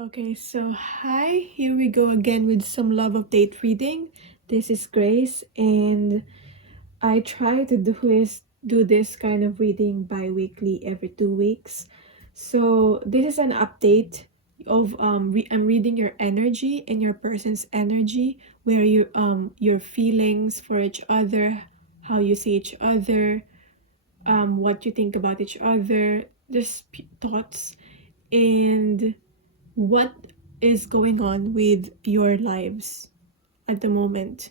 Okay, so hi, here we go again with some love update reading. This is Grace, and I try to do this kind of reading bi-weekly every 2 weeks. So this is an update of I'm reading your energy and your person's energy, where your feelings for each other, how you see each other, what you think about each other, just thoughts and what is going on with your lives at the moment,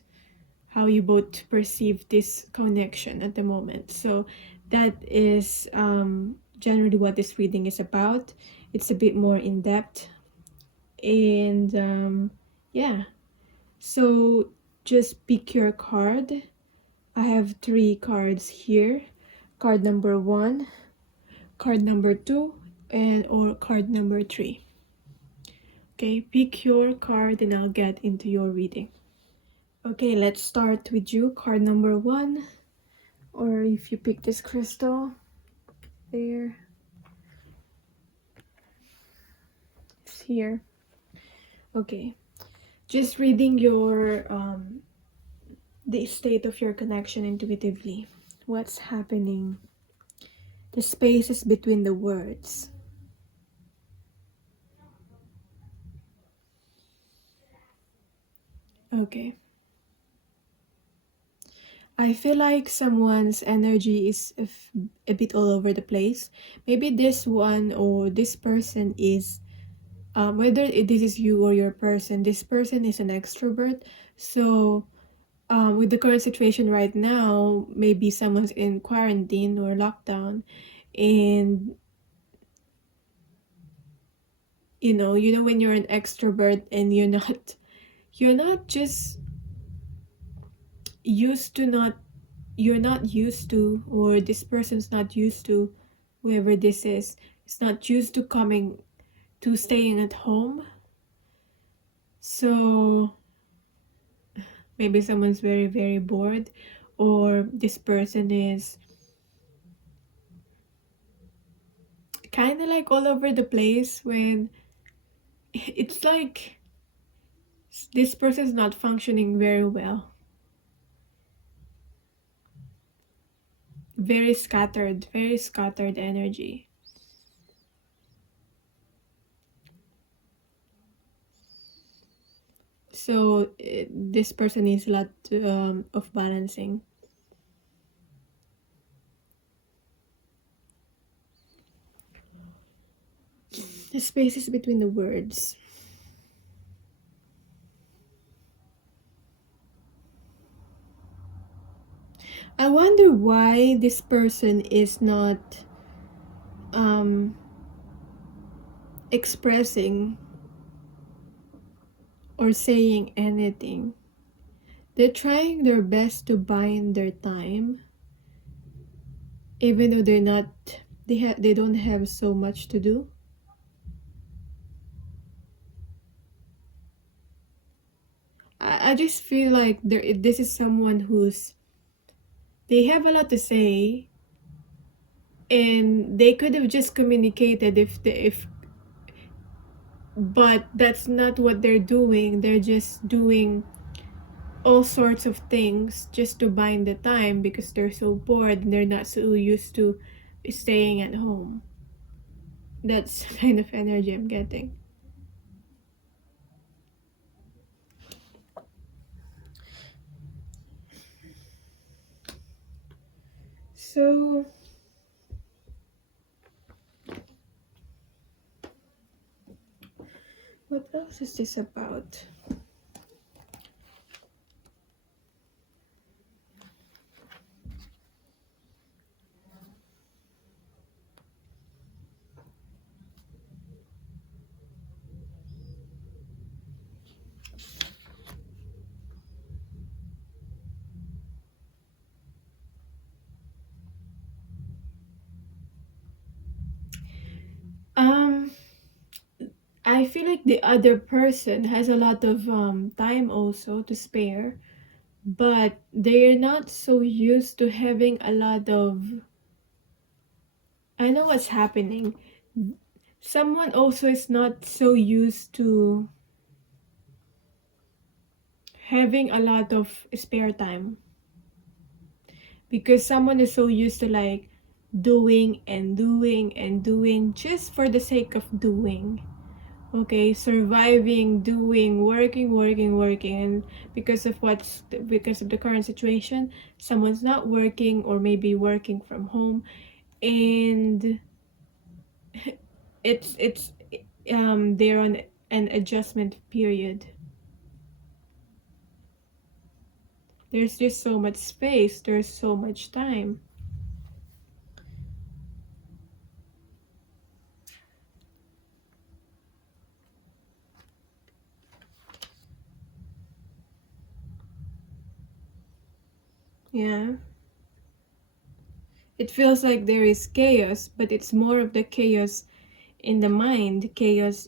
how you both perceive this connection at the moment. So that is generally what this reading is about. It's a bit more in depth, and yeah, so just pick your card. I have 3 cards here: card number 1, card number 2, and or card number 3. Okay, pick your card and I'll get into your reading. Okay, let's start with you, card number 1. Or if you pick this crystal, there, it's here. Okay, just reading your the state of your connection intuitively. What's happening? The spaces between the words. Okay. I feel like someone's energy is a bit all over the place. Maybe this one or this person is, whether this is you or your person, this person is an extrovert. So, with the current situation right now, maybe someone's in quarantine or lockdown, and you know when you're an extrovert and you're not just used to not you're not used to, or this person's not used to, whoever this is not used to coming to staying at home. So maybe someone's very very bored, or this person is kind of like all over the place, when it's like this person's not functioning very well, very scattered energy. So this person needs a lot of balancing. The spaces between the words. I wonder why this person is not expressing or saying anything. They're trying their best to bind their time, even though they don't have so much to do. I just feel like this is someone they have a lot to say, and they could have just communicated if but that's not what they're doing. They're just doing all sorts of things just to bind the time, because they're so bored and they're not so used to staying at home. That's the kind of energy I'm getting. So what else is this about? um I feel like the other person has a lot of time also to spare, but they're not so used to having a lot of, I know what's happening. someone also is not so used to having a lot of spare time, because someone is so used to like doing and doing and doing just for the sake of doing. Okay, surviving, doing, working, and because of the current situation, someone's not working or maybe working from home, and it's they're on an adjustment period. There's just so much space, there's so much time. Yeah. It feels like there is chaos, but it's more of the chaos in the mind, chaos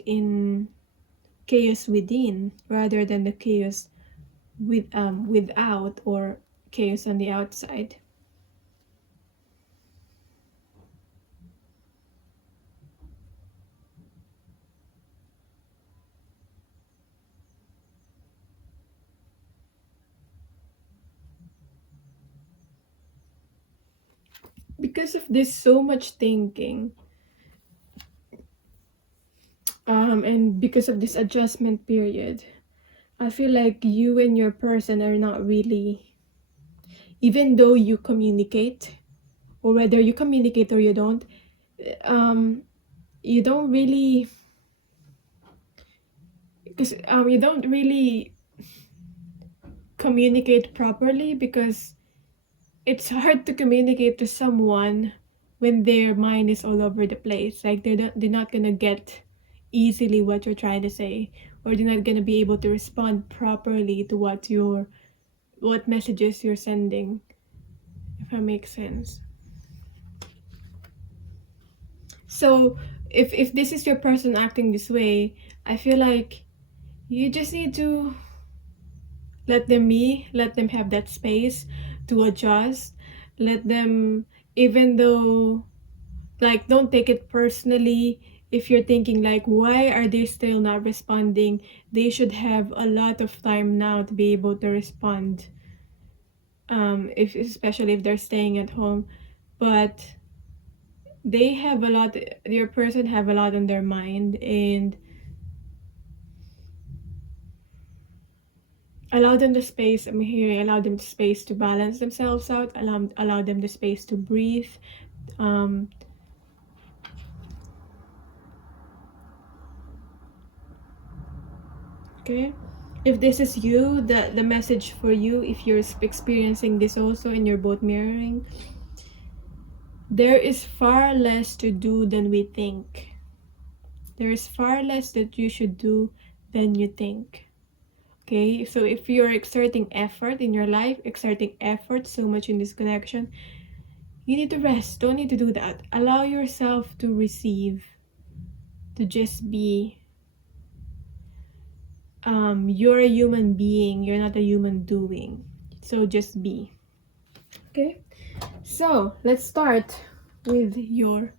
within, rather than the chaos without, or chaos on the outside. Because of this so much thinking, and because of this adjustment period, I feel like you and your person are not really, even though you communicate, or whether you communicate or um you don't really, because you don't really communicate properly, because it's hard to communicate to someone when their mind is all over the place. Like they're not gonna get easily what you're trying to say, or they're not gonna be able to respond properly to what messages you're sending, if that makes sense. So if this is your person acting this way, I feel like you just need to let them have that space to adjust. Let them, even though, like, don't take it personally. If you're thinking like, why are they still not responding, they should have a lot of time now to be able to respond, if especially if they're staying at home. But they have a lot, your person have a lot on their mind, and allow them the space. I'm hearing allow them the space to balance themselves out, allow them the space to breathe. um okay, if this is you, the message for you, if you're experiencing this also and you're both mirroring, there is far less to do than we think. There is far less that you should do than you think. Okay, so if you're exerting effort in your life, exerting effort so much in this connection, you need to rest. Don't need to do that. Allow yourself to receive, to just be. You're a human being, you're not a human doing. So just be. Okay, so let's start with your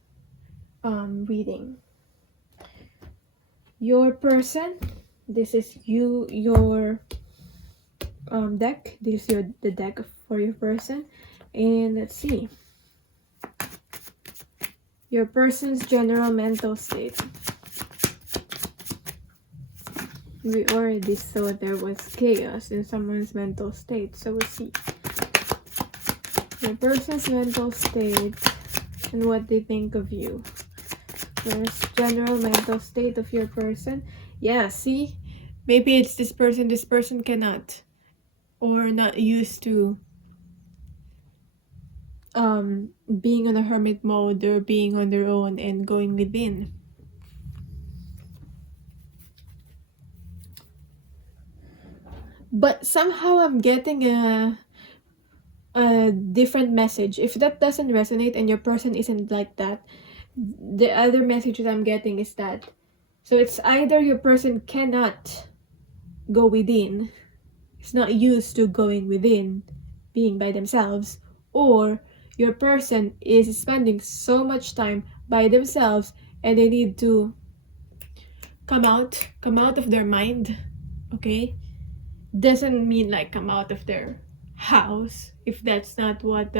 reading. Your person, this is your deck. This is the deck for your person. And let's see. Your person's general mental state. We already saw there was chaos in someone's mental state. So we'll see. Your person's mental state and what they think of you. There's general mental state of your person. Yeah, see? Maybe it's this person cannot, or not used to being on a hermit mode, or being on their own and going within. But somehow I'm getting a different message. If that doesn't resonate and your person isn't like that, the other message that I'm getting is that, so it's either your person cannot go within, it's not used to going within, being by themselves, or your person is spending so much time by themselves and they need to come out of their mind. Okay, doesn't mean like come out of their house if that's not what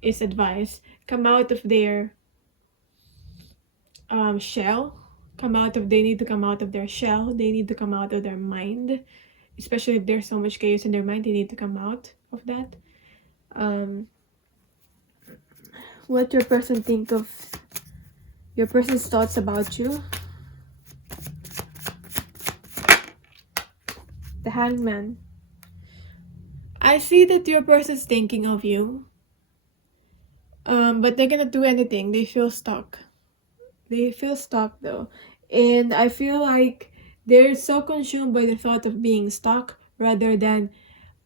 is advised. Come out of their shell. They need to come out of their shell. They need to come out of their mind, especially if there's so much chaos in their mind. They need to come out of that. What your person think of your person's thoughts about you. The Hangman. I see that your person's thinking of you, but they cannot do anything. They feel stuck. Though, and I feel like they're so consumed by the thought of being stuck rather than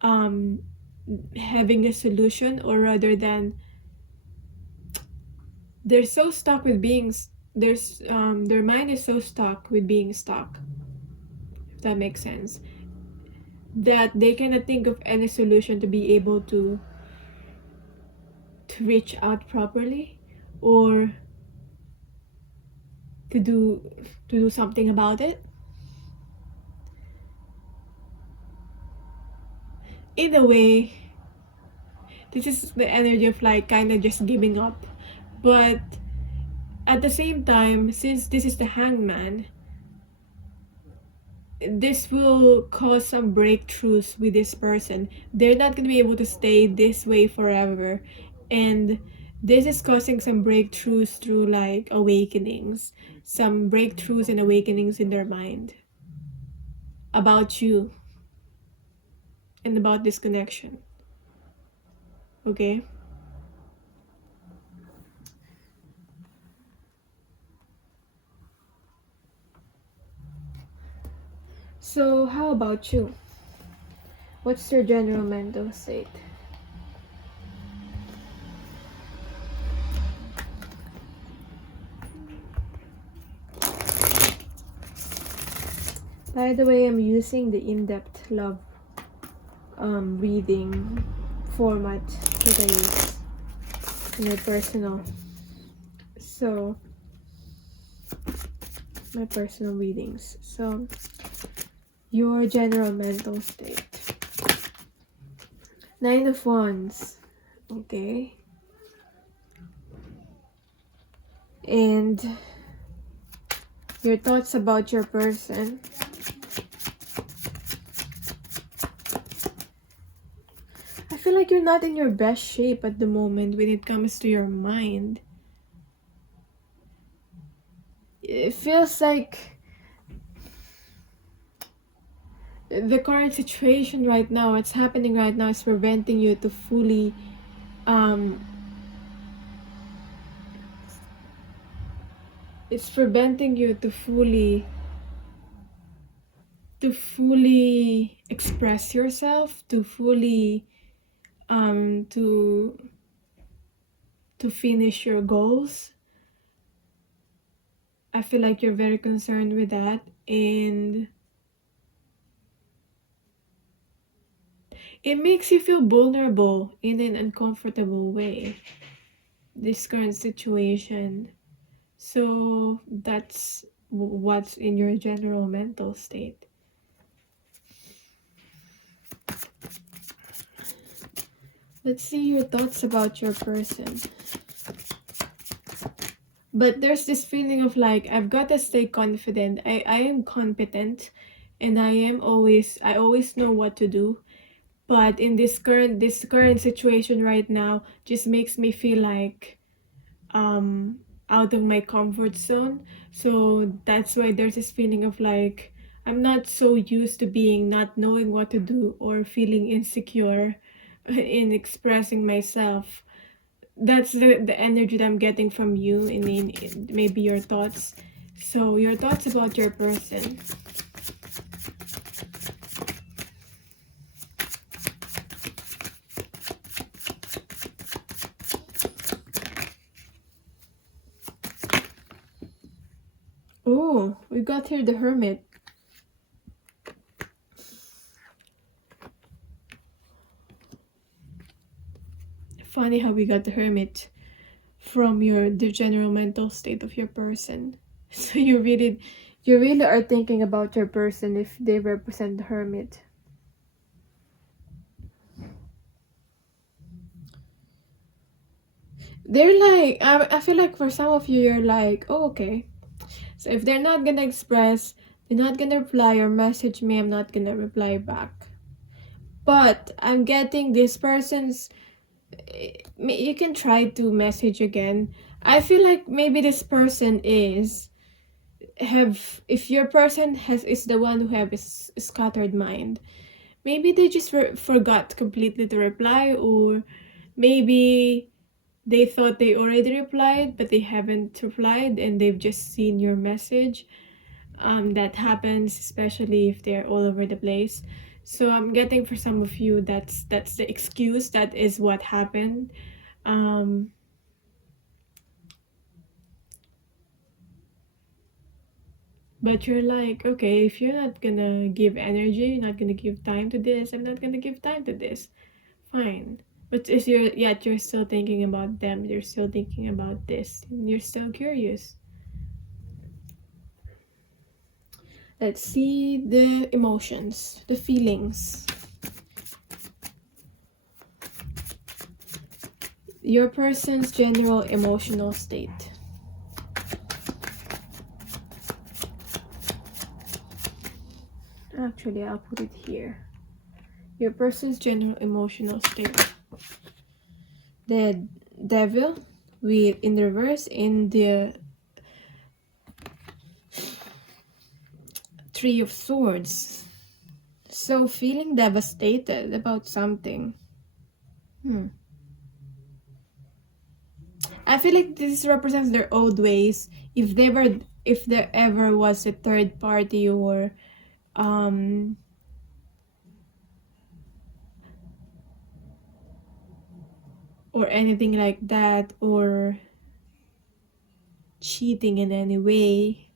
having a solution, or rather than they're so stuck with being their mind is so stuck with being stuck, if that makes sense, that they cannot think of any solution to be able to reach out properly, or to do something about it. In a way, this is the energy of like kind of just giving up. But at the same time, since this is the Hangman, this will cause some breakthroughs with this person. They're not going to be able to stay this way forever, and this is causing some breakthroughs through like awakenings, some breakthroughs and awakenings in their mind about you and about this connection. Okay, so how about you? What's your general mental state? By the way, I'm using the in-depth love reading format that I use in my personal. So, my personal readings. So, your general mental state. 9 of Wands. Okay. And your thoughts about your person. I feel like you're not in your best shape at the moment when it comes to your mind. It feels like the current situation right now, what's happening right now, is preventing you to fully it's preventing you to fully express yourself, to fully to finish your goals. I feel like you're very concerned with that, and it makes you feel vulnerable in an uncomfortable way, this current situation. So that's what's in your general mental state. Let's see your thoughts about your person. But there's this feeling of like, I've got to stay confident. I am competent, and I always know what to do. But in this current situation right now just makes me feel like out of my comfort zone. So that's why there's this feeling of like, I'm not so used to being not knowing what to do or feeling insecure in expressing myself. That's the energy that I'm getting from you, and in maybe your thoughts. So your thoughts about your person. Oh, we got here the Hermit. Funny how we got the Hermit from the general mental state of your person. So you really are thinking about your person if they represent the Hermit. They're like, I feel like for some of you, you're like, oh, okay. So if they're not gonna express, they're not gonna reply or message me, I'm not gonna reply back. But I'm getting this person's, you can try to message again. I feel like maybe this person if your person is the one who have a scattered mind, maybe they just forgot completely to reply, or maybe they thought they already replied but they haven't replied and they've just seen your message. That happens, especially if they're all over the place. So I'm getting, for some of you, that's the excuse, that is what happened. But you're like, okay, if you're not gonna give energy, you're not gonna give time to this, I'm not gonna give time to this. Fine. But if you're still thinking about them, you're still thinking about this, you're still curious. Let's see the emotions, the feelings. Your person's general emotional state. Actually, I'll put it here. Your person's general emotional state. The Devil with in the reverse in the Three of Swords. So feeling devastated about something. I feel like this represents their old ways. If there ever was a third party, or anything like that, or cheating in any way,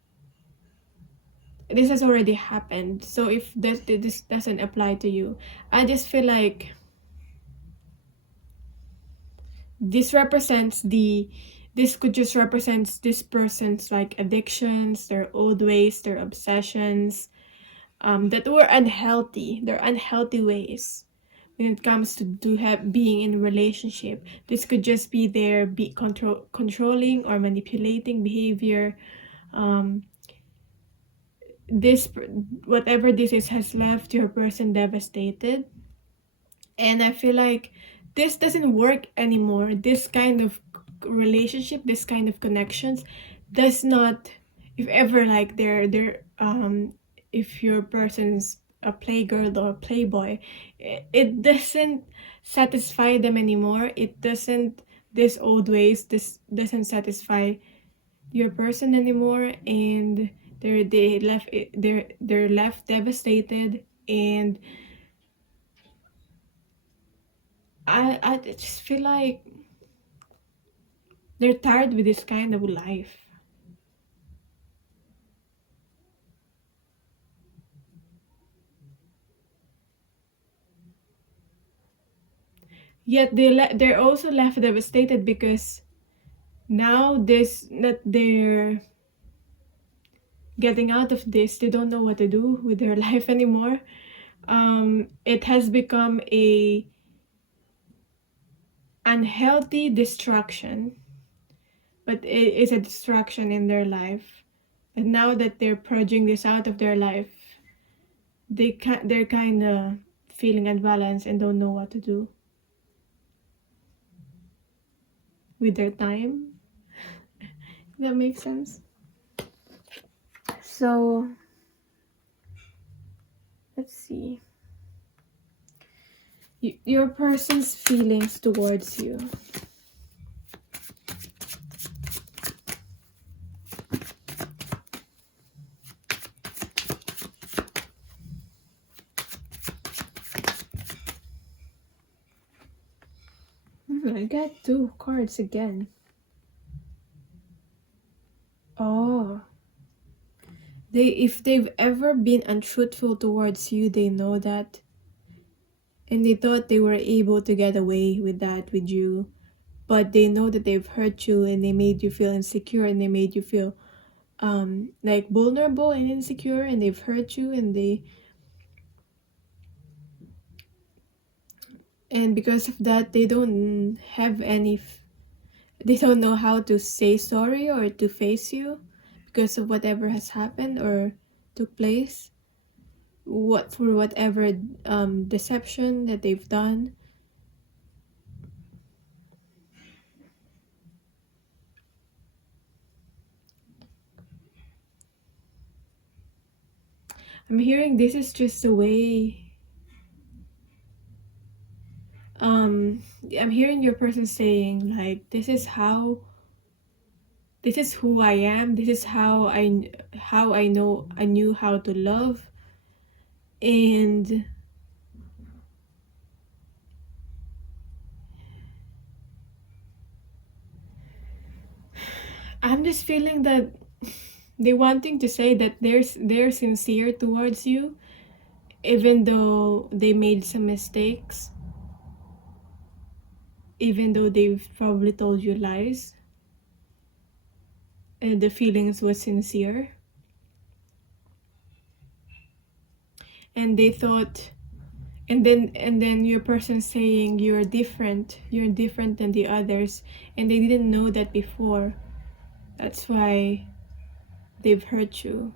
this has already happened. So if this doesn't apply to you, I just feel like this could just represent this person's like addictions, their old ways, their obsessions, that were unhealthy. They're unhealthy ways when it comes to being in a relationship. This could just be their controlling or manipulating behavior. This, whatever this is, has left your person devastated, and I feel like this doesn't work anymore. This kind of relationship, this kind of connections does not, if ever, like if your person's a playgirl or a playboy, it doesn't satisfy them anymore. It doesn't, this old ways, this doesn't satisfy your person anymore, and they're left devastated. And I just feel like they're tired with this kind of life. Yet they're also left devastated because now this that they're getting out of this, they don't know what to do with their life anymore. It has become a unhealthy distraction, but it is a distraction in their life. And now that they're purging this out of their life, they're kind of feeling unbalanced and don't know what to do with their time. That makes sense. So let's see. Your person's feelings towards you. I got 2 cards again. Oh. If they've ever been untruthful towards you, they know that. And they thought they were able to get away with that with you. but they know that they've hurt you and they made you feel insecure and they made you feel like vulnerable and insecure, and they've hurt you, and because of that they don't have they don't know how to say sorry or to face you because of whatever has happened or took place, for whatever deception that they've done. I'm hearing this is just a way. I'm hearing your person saying like, this is who I am. This is how I know I knew how to love, and I'm just feeling that they wanting to say that they're sincere towards you, even though they made some mistakes, even though they've probably told you lies, and the feelings was sincere, and they thought, and then your person saying you're different than the others, and they didn't know that before. That's why they've hurt you.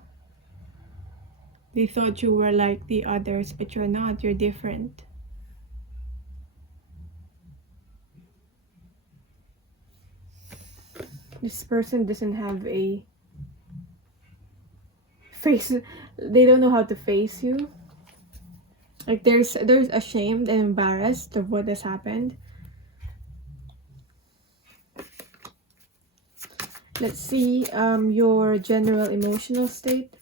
They thought you were like the others, but you're not. You're different. This person doesn't have a face. They don't know how to face you. Like there's ashamed and embarrassed of what has happened. Let's see your general emotional state.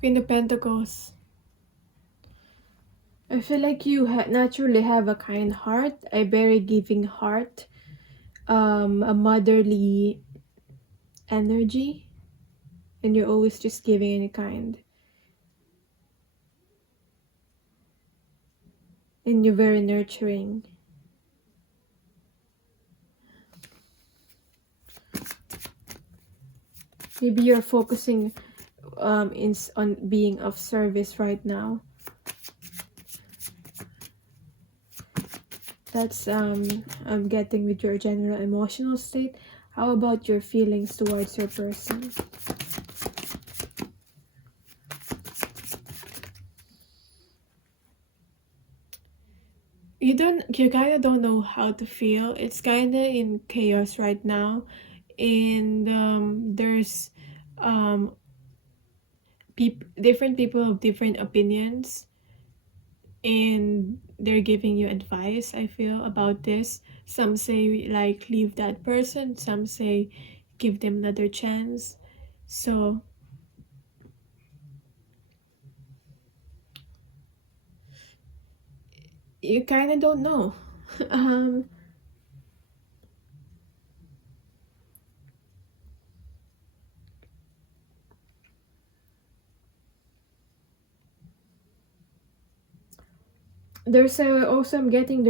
Queen of Pentacles. I feel like you naturally have a kind heart, a very giving heart, a motherly energy, and you're always just giving any kind. And you're very nurturing. Maybe you're focusing on being of service right now. That's I'm getting with your general emotional state. How about your feelings towards your person? You kind of don't know how to feel. It's kind of in chaos right now, and there's different people have different opinions, and they're giving you advice, I feel, about this. Some say like leave that person, some say give them another chance. So you kind of don't know. I'm getting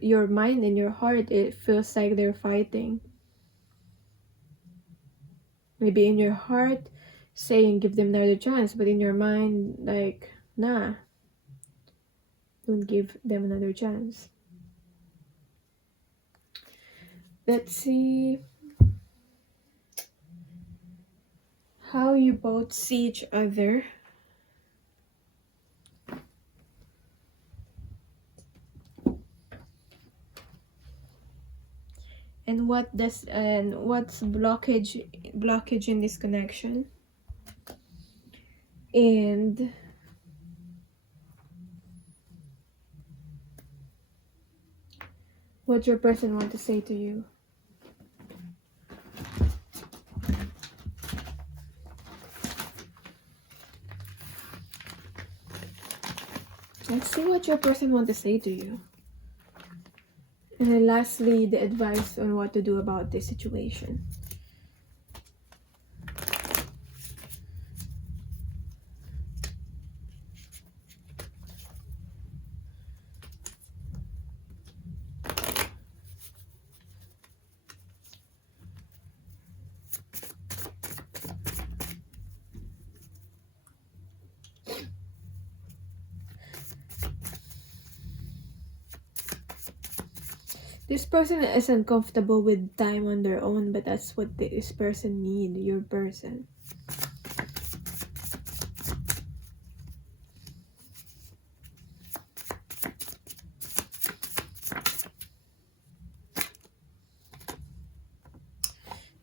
your mind and your heart, it feels like they're fighting. Maybe in your heart saying give them another chance, but in your mind like, nah, don't give them another chance. Let's see how you both see each other. And what's blockage in this connection, and what your person want to say to you. Let's see what your person wants to say to you. And then lastly, the advice on what to do about this situation. This person isn't comfortable with time on their own, but that's what this person needs, your person.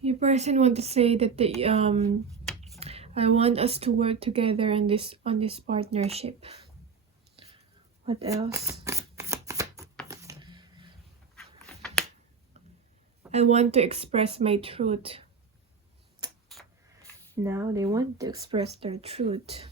Your person want to say that they I want us to work together on this partnership. What else? I want to express my truth. Now they want to express their truth.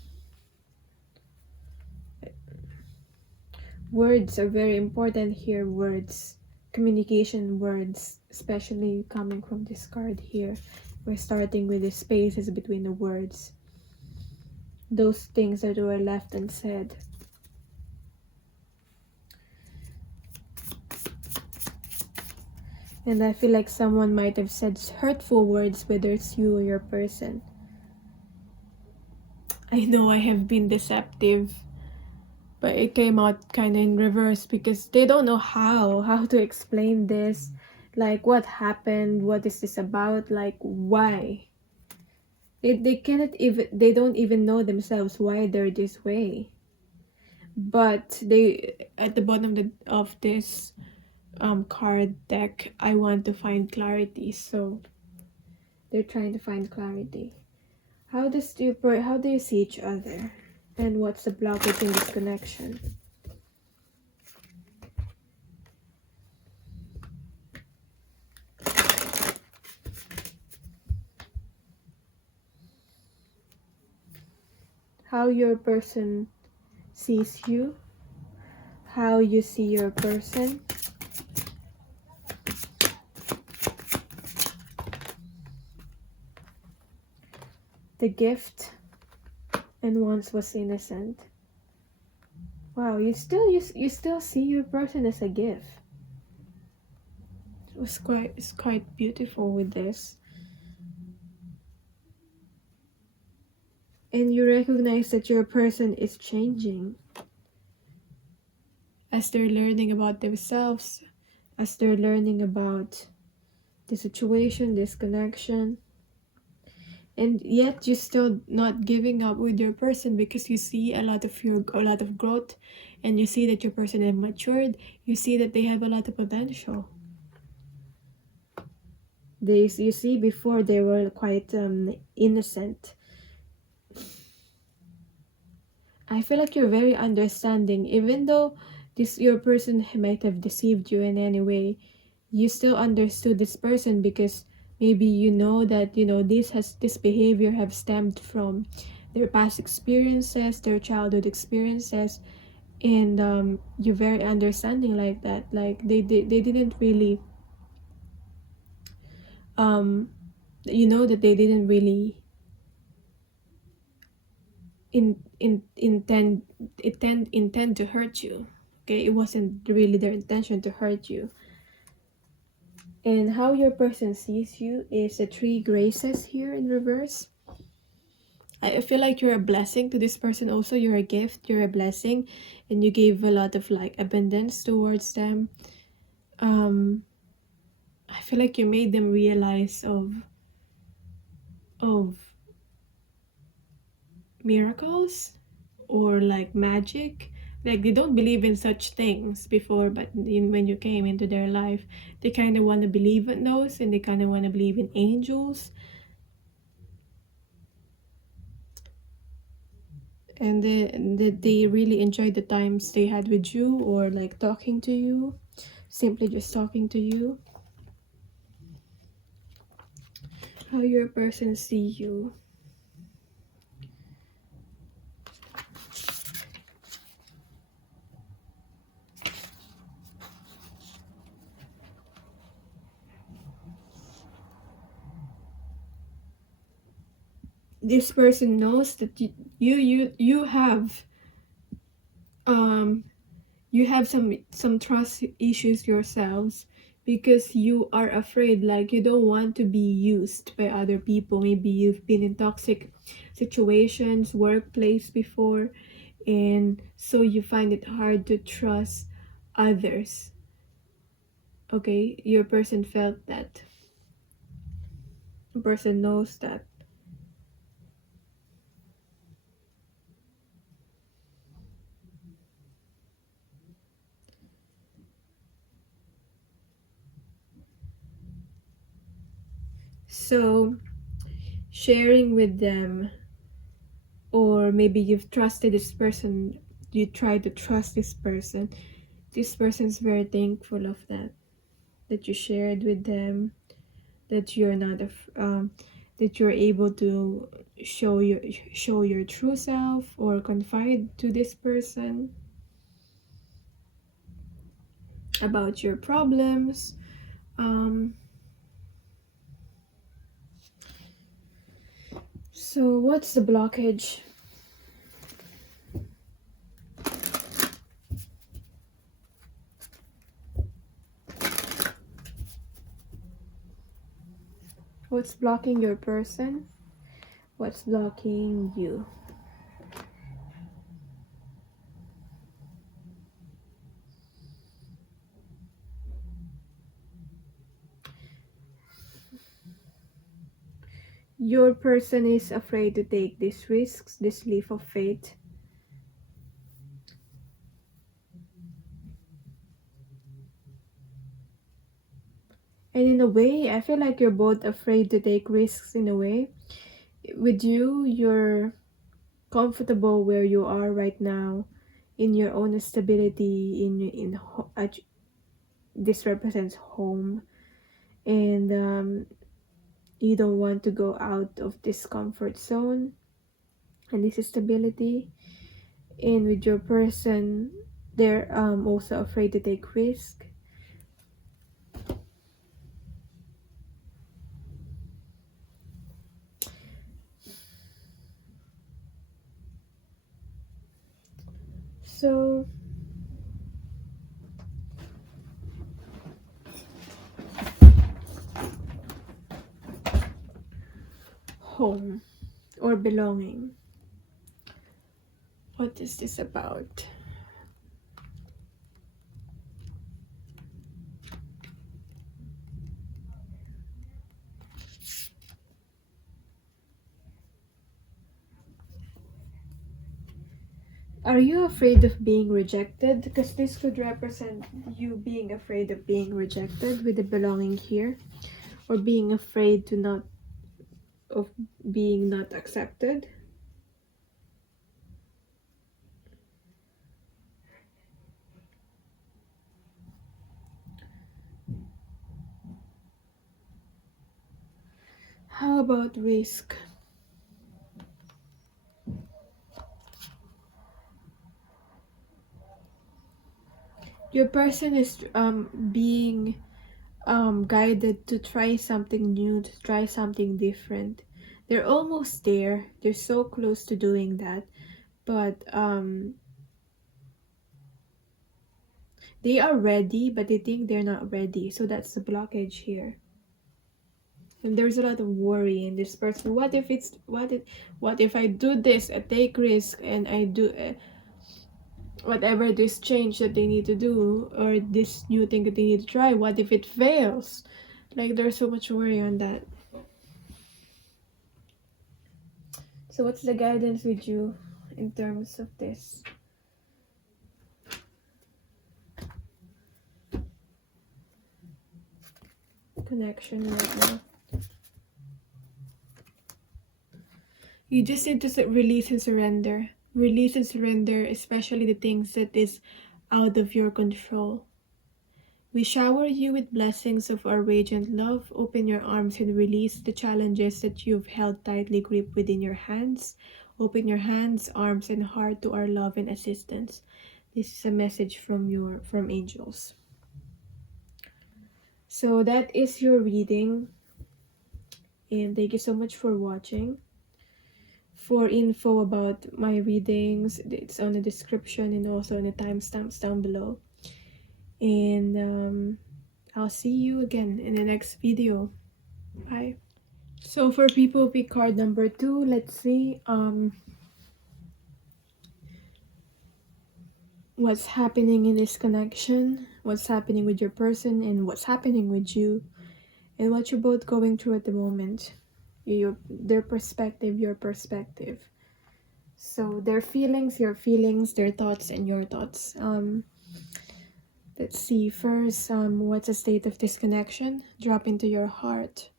Words are very important here. Words, communication words, especially coming from this card here. We're starting with the spaces between the words. Those things that were left unsaid. And I feel like someone might have said hurtful words, whether it's you or your person. I know I have been deceptive, but it came out kind of in reverse because they don't know how to explain this. Like, what happened? What is this about? Like, why? They cannot even, they don't even know themselves why they're this way. But they, at the bottom of this card deck, I want to find clarity, so they're trying to find clarity. How do you see each other, and what's the blockage in this connection? How your person sees you, how you see your person. The gift and once was innocent. Wow, you still see your person as a gift. It's quite beautiful with this. And you recognize that your person is changing as they're learning about themselves, as they're learning about the situation, this connection. And yet you're still not giving up with your person because you see a lot of growth, and you see that your person have matured. You see that they have a lot of potential. You see, before they were quite innocent. I feel like you're very understanding, even though your person might have deceived you in any way. You still understood this person because maybe you know that this behavior have stemmed from their past experiences, their childhood experiences, and you're very understanding like that. Like they didn't really that they didn't really intend to hurt you. Okay, it wasn't really their intention to hurt you. And how your person sees you is the 3 graces here in reverse. I feel like you're a blessing to this person also. You're a gift, you're a blessing, and you gave a lot of like abundance towards them. I feel like you made them realize of miracles or like magic. Like they don't believe in such things before, but when you came into their life, they kind of want to believe in those, and they kind of want to believe in angels. And they really enjoyed the times they had with you, or like talking to you, simply just talking to you. How your person see you. this person knows that you have um you have some trust issues yourselves, because you are afraid, like you don't want to be used by other people. Maybe you've been in toxic situations, workplace before, and so you find it hard to trust others. Okay, your person felt that. The person knows that. So sharing with them, or maybe you've trusted this person, you try to trust this person's very thankful of that you shared with them, that you're not that you're able to show your true self or confide to this person about your problems. um so what's the blockage? What's blocking your person? What's blocking you? Your person is afraid to take these risks, this leap of faith. And in a way, I feel like you're both afraid to take risks in a way. With you, you're comfortable where you are right now, in your own stability, this represents home, and you don't want to go out of this comfort zone and this stability. And with your person, they're also afraid to take risk. So home or belonging, what is this about? Are you afraid of being rejected? Because this could represent you being afraid of being rejected with the belonging here, or being afraid to not of being not accepted. How about risk? Your person is being guided to try something new, to try something different. They're almost there. They're so close to doing that, but they are ready, but they think they're not ready. So that's the blockage here. And there's a lot of worry in this person. What if I do this, I take risk, and I do whatever this change that they need to do, or this new thing that they need to try, what if it fails? Like, there's so much worry on that. So what's the guidance with you in terms of this connection right now? You just need to release and surrender. Release and surrender, especially the things that is out of your control. We shower you with blessings of our radiant love. Open your arms and release the challenges that you've held tightly gripped within your hands. Open your hands, arms, and heart to our love and assistance. This is a message from angels. So that is your reading, and thank you so much for watching. for info about my readings, it's on the description and also in the timestamps down below. And I'll see you again in the next video. Bye. So for people pick card number 2, let's see what's happening in this connection, what's happening with your person, and what's happening with you, and what you're both going through at the moment. Their perspective, your perspective. So their feelings, your feelings, their thoughts, and your thoughts. Let's see first, what's the state of this connection? Drop into your heart.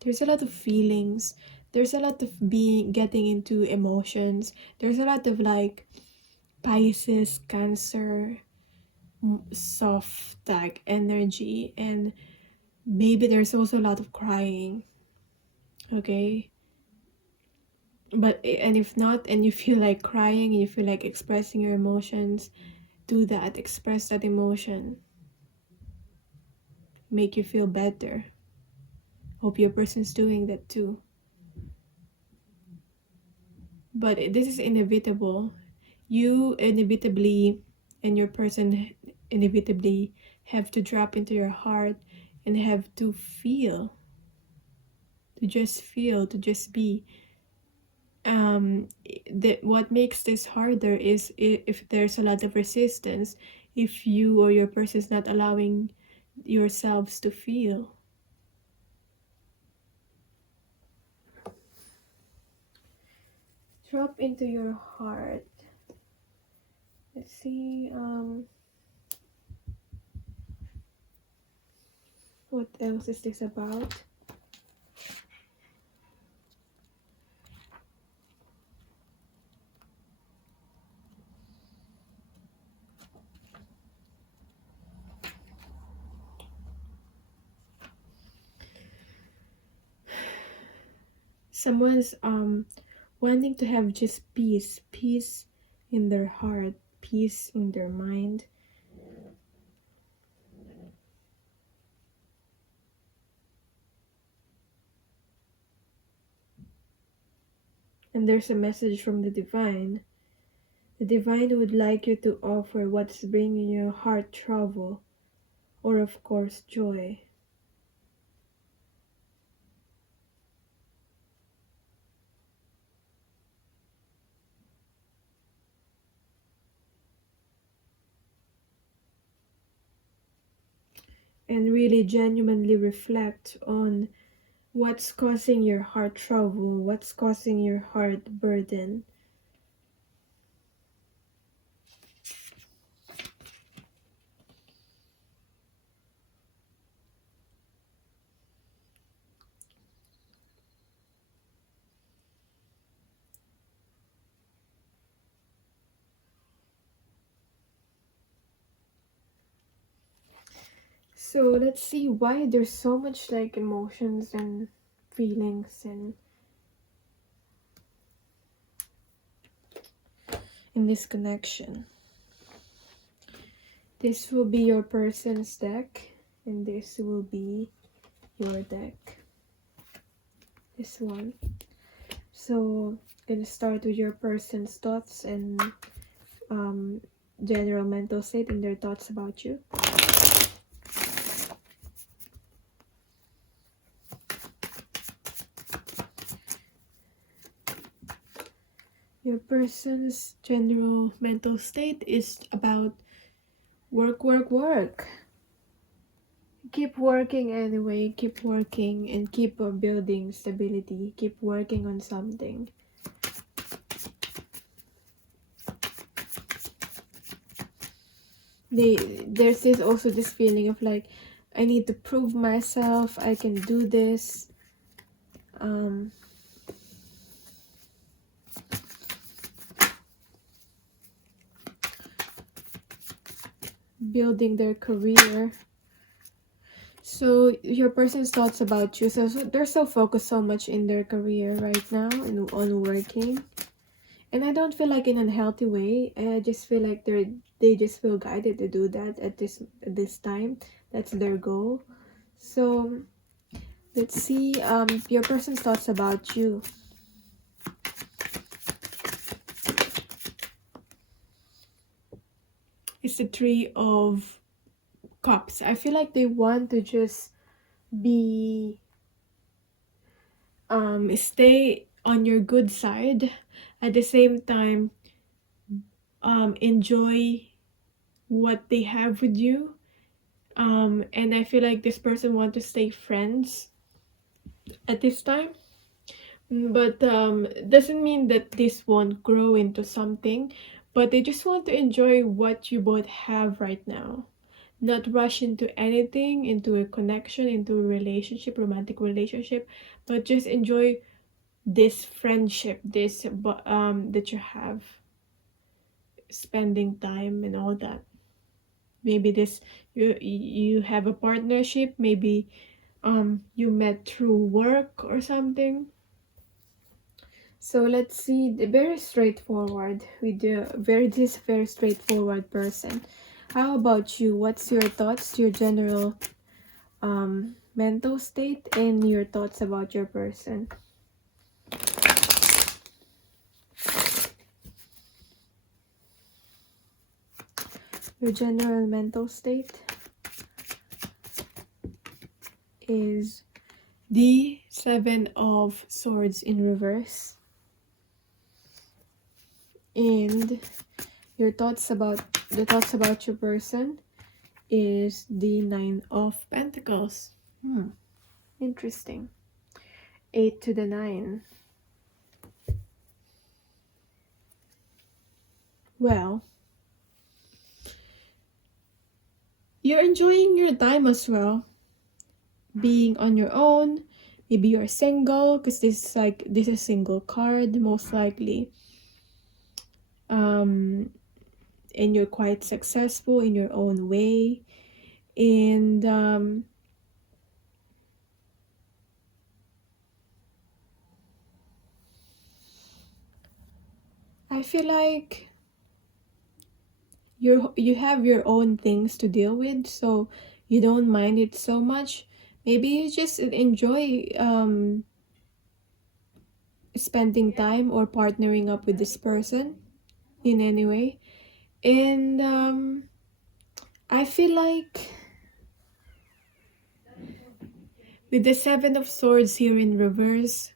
There's a lot of feelings. There's a lot of getting into emotions. There's a lot of like Pisces, Cancer, soft like energy, and maybe there's also a lot of crying. Okay, but and if not, and you feel like crying and you feel like expressing your emotions, do that. Express that emotion. Make you feel better. Hope your person's doing that too. But this is inevitable. You inevitably and your person inevitably have to drop into your heart and have to feel, to just feel, to just be. What makes this harder is if there's a lot of resistance, if you or your person is not allowing yourselves to feel. Drop into your heart. Let's see what else is this about. Someone's wanting to have just peace in their heart, peace in their mind. And there's a message from the divine. The divine would like you to offer what's bringing your heart trouble, or of course joy. And really genuinely reflect on what's causing your heart trouble, what's causing your heart burden. So let's see why there's so much like emotions and feelings and in this connection. This will be your person's deck, and this will be your deck. This one. So gonna start with your person's thoughts and general mental state and their thoughts about you. Your person's general mental state is about work. Keep working anyway, keep working and keep building stability, keep working on something. There's also this feeling of like, I need to prove myself, I can do this. Building their career. So your person's thoughts about you, so they're so focused so much in their career right now and on working, and I don't feel like in an unhealthy way. I just feel like they just feel guided to do that at this time. That's their goal. So Let's see your person's thoughts about you. It's the Three of Cups. I feel like they want to just be stay on your good side, at the same time enjoy what they have with you, and I feel like this person want to stay friends at this time, but doesn't mean that this won't grow into something, but they just want to enjoy what you both have right now, not rush into anything, into a connection, into a relationship, romantic relationship, but just enjoy this friendship, this that you have, spending time and all that. Maybe this, you have a partnership, maybe you met through work or something. So let's see, the very straightforward with the very straightforward person. How about you? What's your thoughts, your general mental state, and your thoughts about your person? Your general mental state is the Seven of Swords in reverse. And your thoughts about your person is the Nine of Pentacles. Interesting. 8 to the 9. Well, you're enjoying your time as well, being on your own. Maybe you're single, because this is single card most likely. And you're quite successful in your own way, and I feel like you have your own things to deal with, so you don't mind it so much. Maybe you just enjoy spending time or partnering up with this person in any way. And I feel like with the Seven of Swords here in reverse,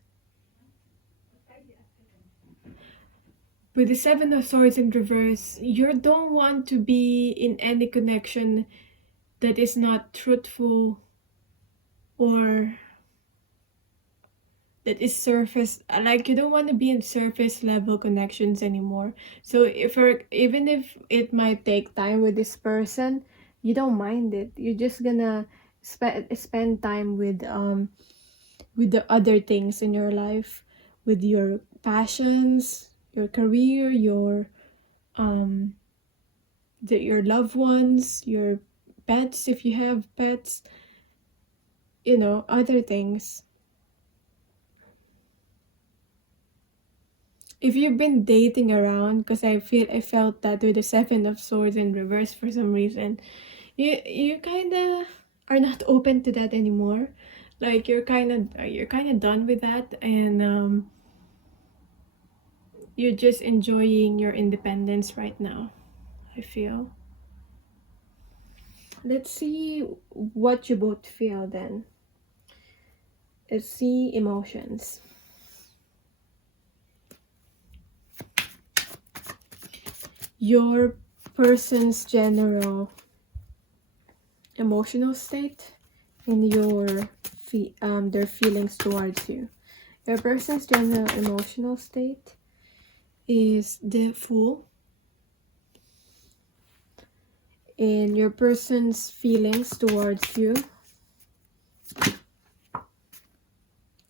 you don't want to be in any connection that is not truthful or that is surface, like you don't want to be in surface level connections anymore. So even if it might take time with this person, you don't mind it. You're just gonna spend time with the other things in your life, with your passions, your career, um your loved ones, your pets if you have pets, other things. If you've been dating around, because I felt that with the Seven of Swords in reverse for some reason, you kind of are not open to that anymore. Like you're kind of done with that, and you're just enjoying your independence right now, I feel. Let's see what you both feel then. Let's see emotions. Your person's general emotional state and their feelings towards you. Your person's general emotional state is the Fool, and your person's feelings towards you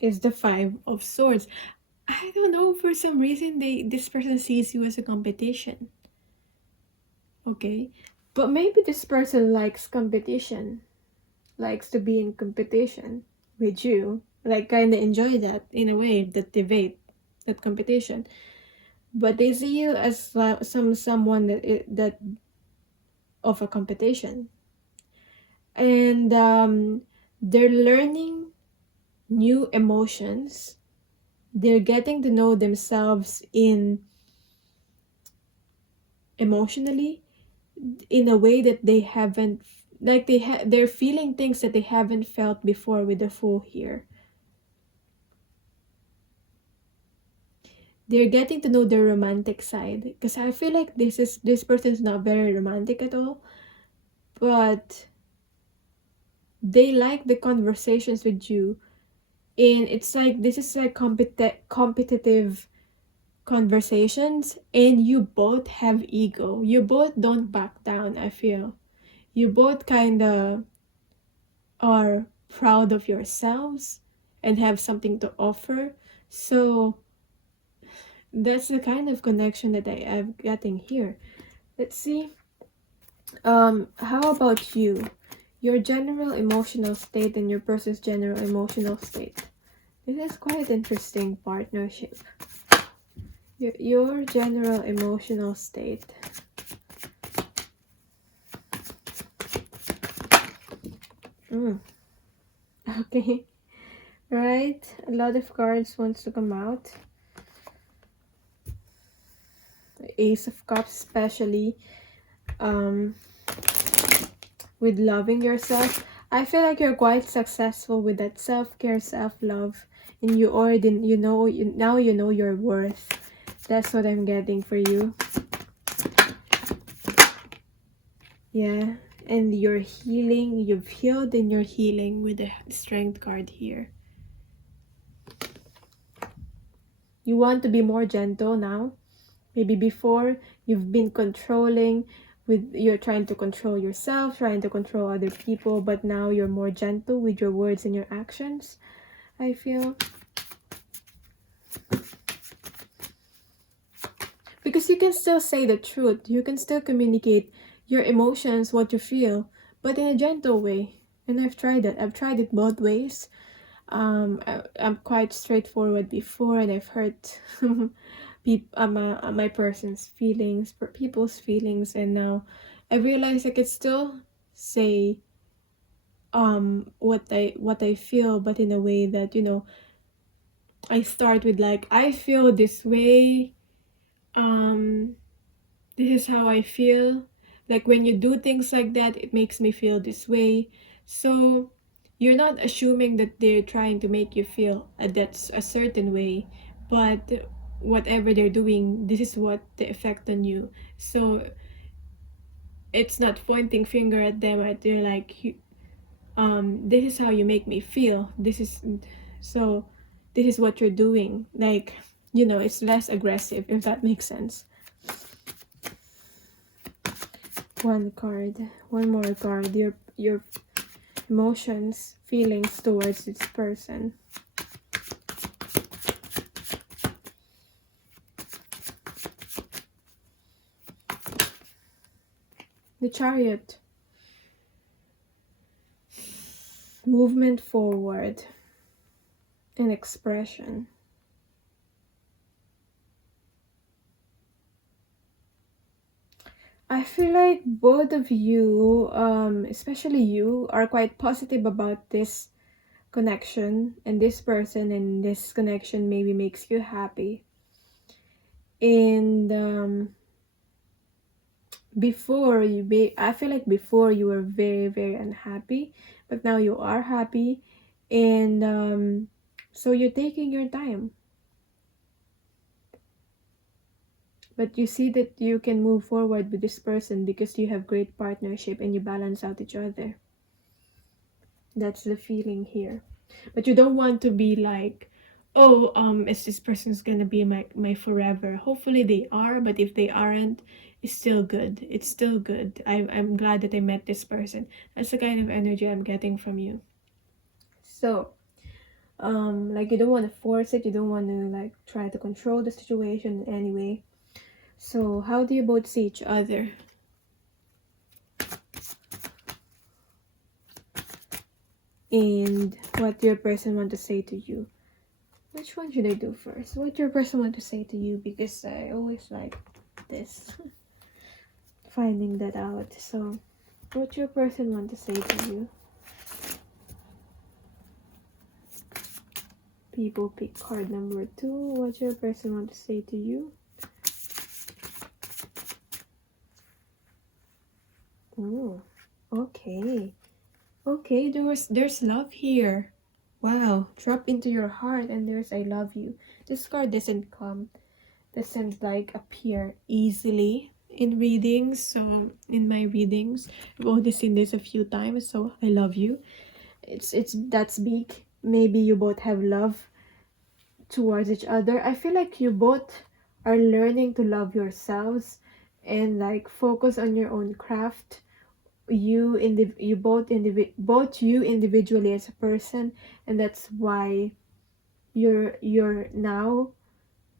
is the Five of Swords. I don't know, for some reason this person sees you as a competition. Okay, but maybe this person likes competition, likes to be in competition with you, like kind of enjoy that in a way, that debate, that competition. But they see you as someone that of a competition, and they're learning new emotions. They're getting to know themselves emotionally in a way that they haven't, like they're feeling things that they haven't felt before with the Fool here. They're getting to know their romantic side, because I feel like this person is not very romantic at all, but they like the conversations with you, and it's like this is like competitive conversations, and you both have ego. You both don't back down. I feel you both kind of are proud of yourselves and have something to offer. So that's the kind of connection that I am getting here. Let's see. How about you? Your general emotional state and your person's general emotional state. This is quite interesting partnership. Your general emotional state. Okay. Right. A lot of cards wants to come out. Ace of Cups, especially. With loving yourself. I feel like you're quite successful with that self-care, self-love, and you already now you know your worth. That's what I'm getting for you. Yeah, and you're healing. You've healed and you're healing with the Strength card here. You want to be more gentle now. Maybe before you've been controlling, you're trying to control yourself, trying to control other people, but now you're more gentle with your words and your actions, I feel. Because you can still say the truth. You can still communicate your emotions, what you feel, but in a gentle way. And I've tried it. I've tried it both ways. I'm quite straightforward before, and I've hurt my person's feelings, people's feelings, and now I realize I could still say what I feel, but in a way that I start with like, I feel this way, this is how I feel. Like when you do things like that, it makes me feel this way. So you're not assuming that they're trying to make you feel that's a certain way, but whatever they're doing, this is what the effect on you. So it's not pointing finger at them, right? They're like, this is how you make me feel. So this is what you're doing. Like, it's less aggressive, if that makes sense. One more card. Your emotions, feelings towards this person. The Chariot. Movement forward and expression. I feel like both of you, especially you, are quite positive about this connection and this person, and this connection maybe makes you happy. And I feel like before you were very, very unhappy, but now you are happy, and so you're taking your time. But you see that you can move forward with this person because you have great partnership and you balance out each other. That's the feeling here. But you don't want to be like, oh, is this person's gonna be my forever? Hopefully they are, but if they aren't, it's still good. It's still good. I'm glad that I met this person. That's the kind of energy I'm getting from you. So, like you don't want to force it. You don't want to like try to control the situation in any way. So, how do you both see each other? And what your person want to say to you? Which one should I do first? What your person want to say to you? Because I always like this. Finding that out. So, what your person want to say to you? People pick card number 2. What your person want to say to you? Oh, okay. Okay, there's love here. Wow, drop into your heart and there's I love you. This card doesn't like appear easily in readings. So in my readings, I've only seen this a few times. So I love you. It's that's big. Maybe you both have love towards each other. I feel like you both are learning to love yourselves and like focus on your own craft. You both you individually as a person, and that's why you're now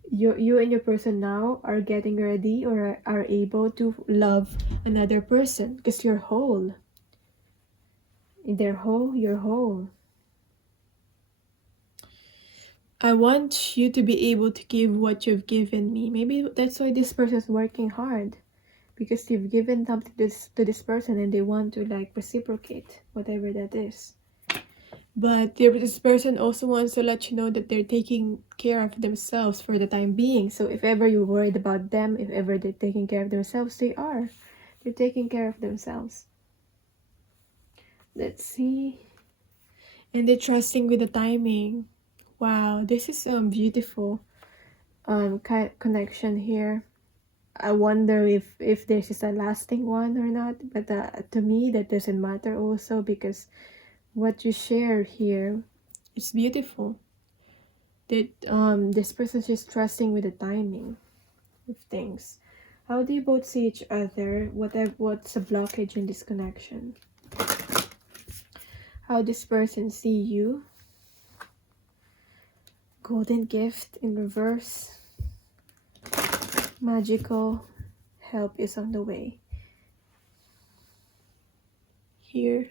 you and your person now are getting ready or are able to love another person because you're whole. They're whole, you're whole. I want you to be able to give what you've given me. Maybe that's why this person's working hard, because you've given something to this person and they want to like reciprocate whatever that is. But this person also wants to let you know that they're taking care of themselves for the time being. So if ever you're worried about them, if ever they're taking care of themselves, they are. They're taking care of themselves. Let's see. And they're trusting with the timing. Wow, this is beautiful connection here. I wonder if this is a lasting one or not. But to me, that doesn't matter also, because what you share here is beautiful. That this person's just trusting with the timing of things. How do you both see each other? What's a blockage in this connection? How this person see you? Golden gift in reverse. Magical help is on the way. Here.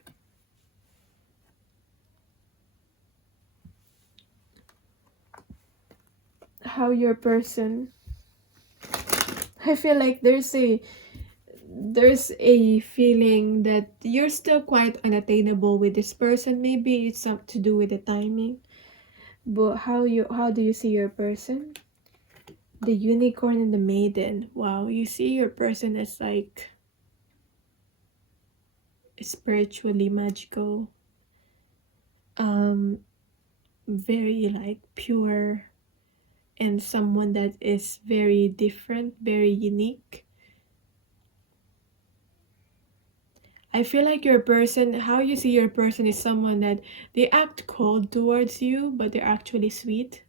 How your person, I feel like there's a feeling that you're still quite unattainable with this person. Maybe it's up to do with the timing. But how do you see your person? The unicorn and the maiden. Wow, you see your person as like spiritually magical, very like pure, and someone that is very different, very unique. I feel like your person, how you see your person is someone that they act cold towards you, but they're actually sweet.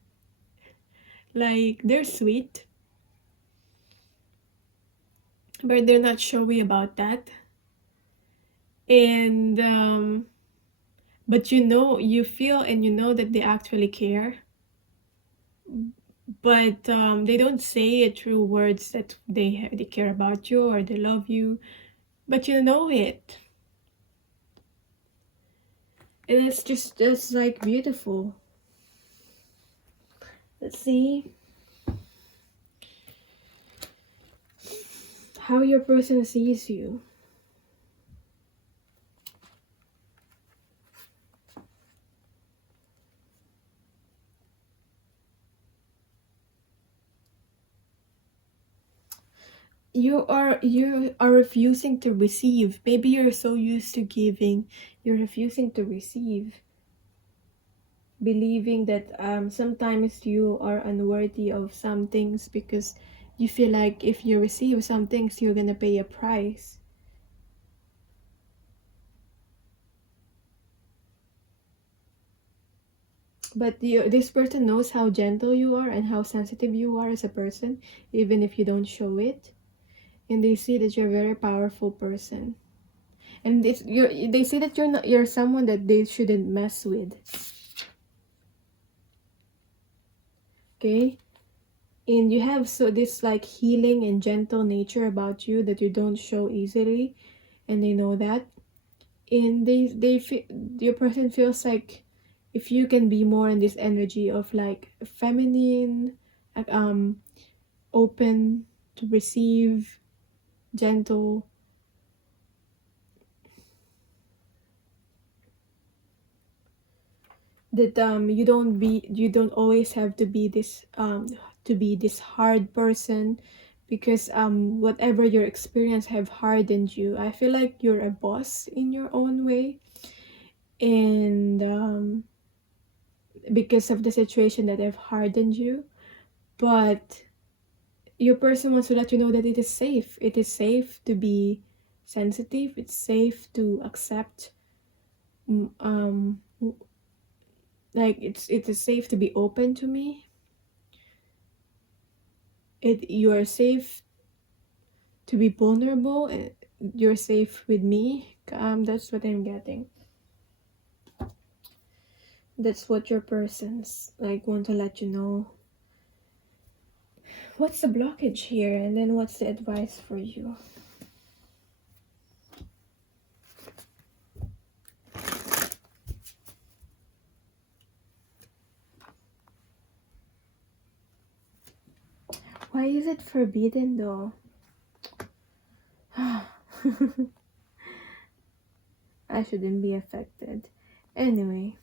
Like, they're sweet, but they're not showy about that. And, but you feel and you know that they actually care. But they don't say it through words that they care about you or they love you, but you know it. And it's like beautiful. Let's see how your person sees you. You are refusing to receive. Maybe you're so used to giving, you're refusing to receive, believing that sometimes you are unworthy of some things because you feel like if you receive some things you're gonna pay a price. But this person knows how gentle you are and how sensitive you are as a person, even if you don't show it. And they see that you're a very powerful person. And they say that you're someone that they shouldn't mess with. Okay? And you have this like healing and gentle nature about you that you don't show easily, and they know that. And they feel your person feels like if you can be more in this energy of like feminine, like, open to receive, gentle, that you don't always have to be this hard person, because whatever your experience have hardened you. I feel like you're a boss in your own way, and because of the situation that have hardened you. But your person wants to let you know that it is safe. It is safe to be sensitive. It's safe to accept, mm, um like it is safe to be open to me. You are safe to be vulnerable, and you're safe with me. That's what I'm getting. That's what your persons like want to let you know. What's the blockage here, and then what's the advice for you? Why is it forbidden though? I shouldn't be affected. Anyway,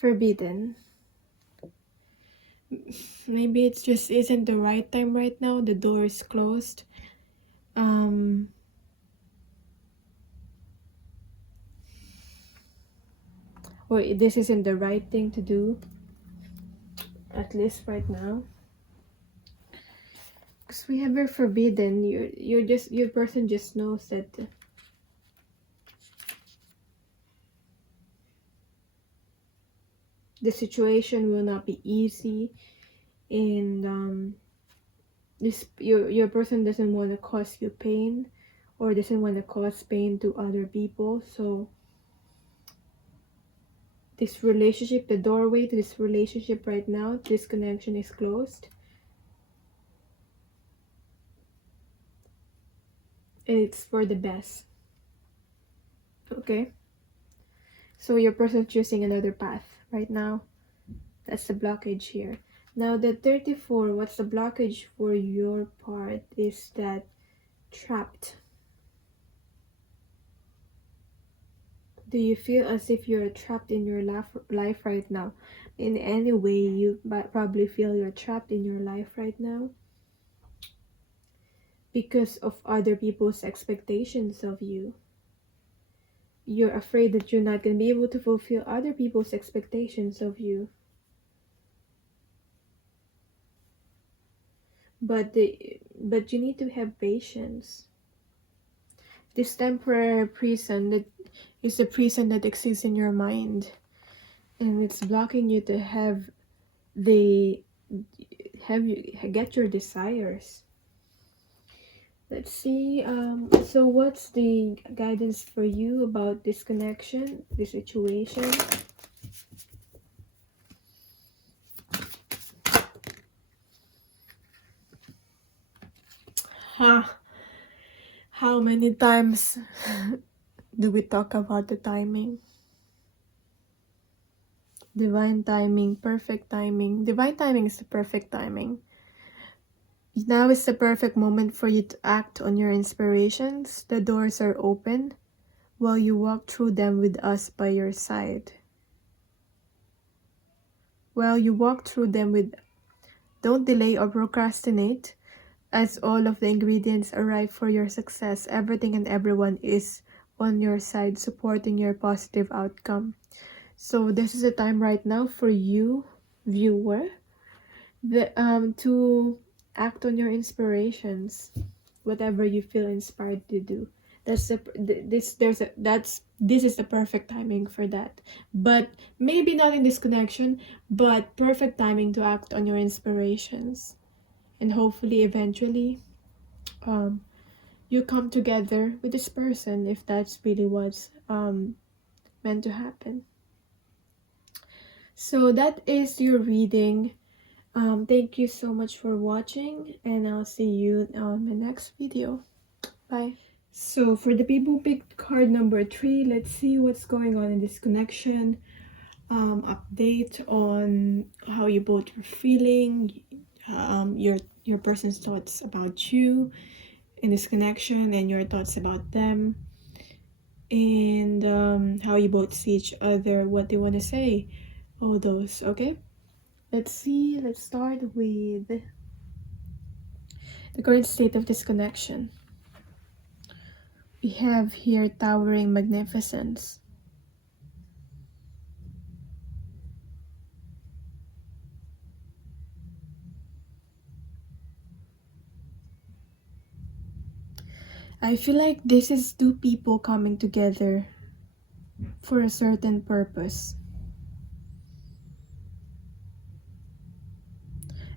forbidden. Maybe it's just isn't the right time right now. The door is closed. Or this isn't the right thing to do, at least right now. Because we have a forbidden. Your person just knows that the situation will not be easy, and your person doesn't want to cause you pain, or doesn't want to cause pain to other people. So this relationship, the doorway to this relationship right now, this connection is closed, and it's for the best. Okay, so your person choosing another path right now. That's the blockage here. Now the 34, what's the blockage for your part is that trapped. Do you feel as if you're trapped in your life right now? In any way, you probably feel you're trapped in your life right now because of other people's expectations of you. You're afraid that you're not going to be able to fulfill other people's expectations of you. But you need to have patience. This temporary prison that is a prison that exists in your mind, and it's blocking you to you get your desires. Let's see. So what's the guidance for you about this connection, this situation? How many times do we talk about the timing? Divine timing, perfect timing. Divine timing is the perfect timing. Now is the perfect moment for you to act on your inspirations. The doors are open while you walk through them with us by your side. While you walk through them don't delay or procrastinate, as all of the ingredients are ripe for your success. Everything and everyone is on your side, supporting your positive outcome. So this is the time right now for you, viewer, to act on your inspirations, whatever you feel inspired to do. This is the perfect timing for that. But maybe not in this connection, but perfect timing to act on your inspirations, and hopefully eventually you come together with this person, if that's really what's meant to happen. So that is your reading. Thank you so much for watching, and I'll see you on my next video. Bye. So for the people who picked card number 3, let's see what's going on in this connection. Update on how you both are feeling, your person's thoughts about you in this connection, and your thoughts about them, and how you both see each other, what they want to say. all those. Okay, let's see. Let's start with the current state of this connection. We have here towering magnificence. I feel like this is two people coming together for a certain purpose.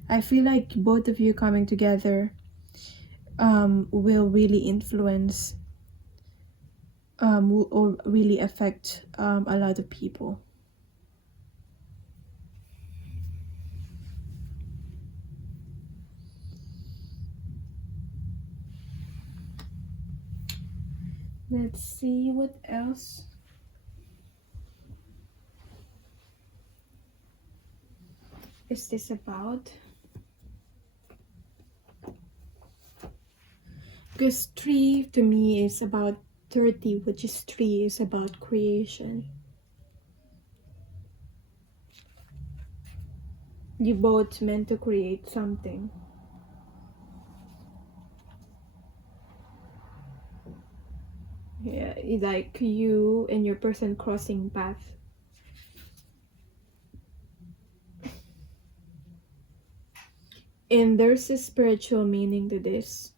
I feel like both of you coming together will really influence or really affect a lot of people. Let's see what else. Is this about? Because 3 to me is about 30, which is 3 is about creation. You both meant to create something. Yeah, like you and your person crossing path. And there's a spiritual meaning to this.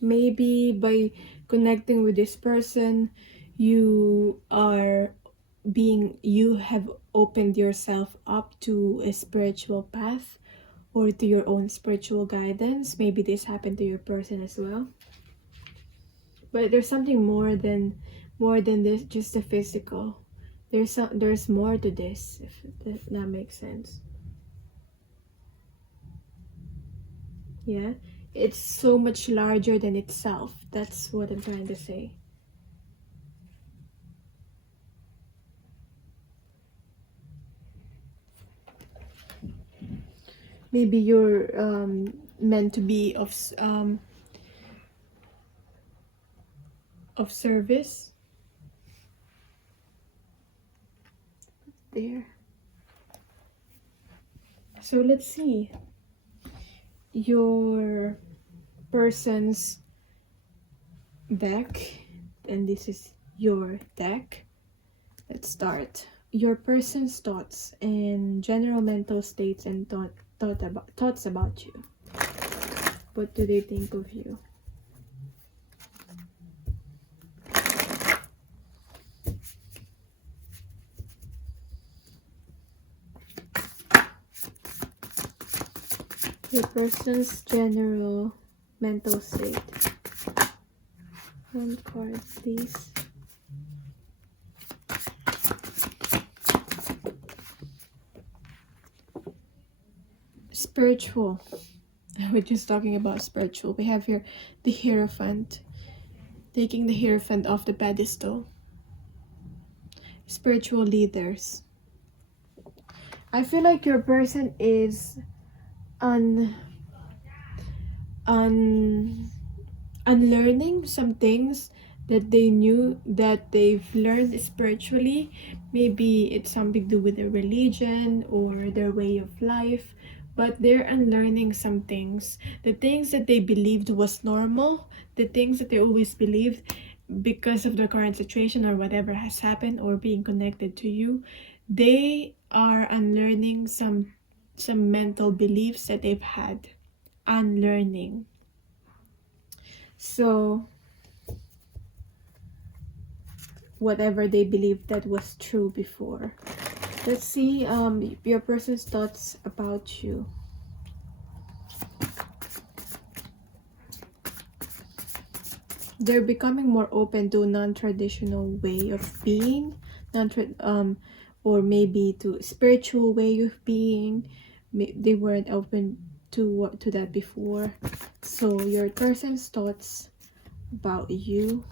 Maybe by connecting with this person, you have opened yourself up to a spiritual path or to your own spiritual guidance. Maybe this happened to your person as well. But there's something more than this, just the physical. There's more to this, if that makes sense. Yeah, it's so much larger than itself. That's what I'm trying to say. Maybe you're meant to be of service. There. So let's see. Your person's deck, and this is your deck. Let's start. Your person's thoughts and general mental states and thoughts about you. What do they think of you? Your person's general mental state. One card, please. Spiritual. We're just talking about spiritual. We have here the Hierophant. Taking the Hierophant off the pedestal. Spiritual leaders. I feel like your person is unlearning some things that they knew that they've learned spiritually. Maybe it's something to do with their religion or their way of life, but they're unlearning some things. The things that they believed was normal, the things that they always believed because of their current situation or whatever has happened or being connected to you, they are unlearning some mental beliefs that they've had. Unlearning. So whatever they believed that was true before. Let's see your person's thoughts about you. They're becoming more open to non-traditional way of being, or maybe to spiritual way of being. They weren't open to that before. So your person's thoughts about you.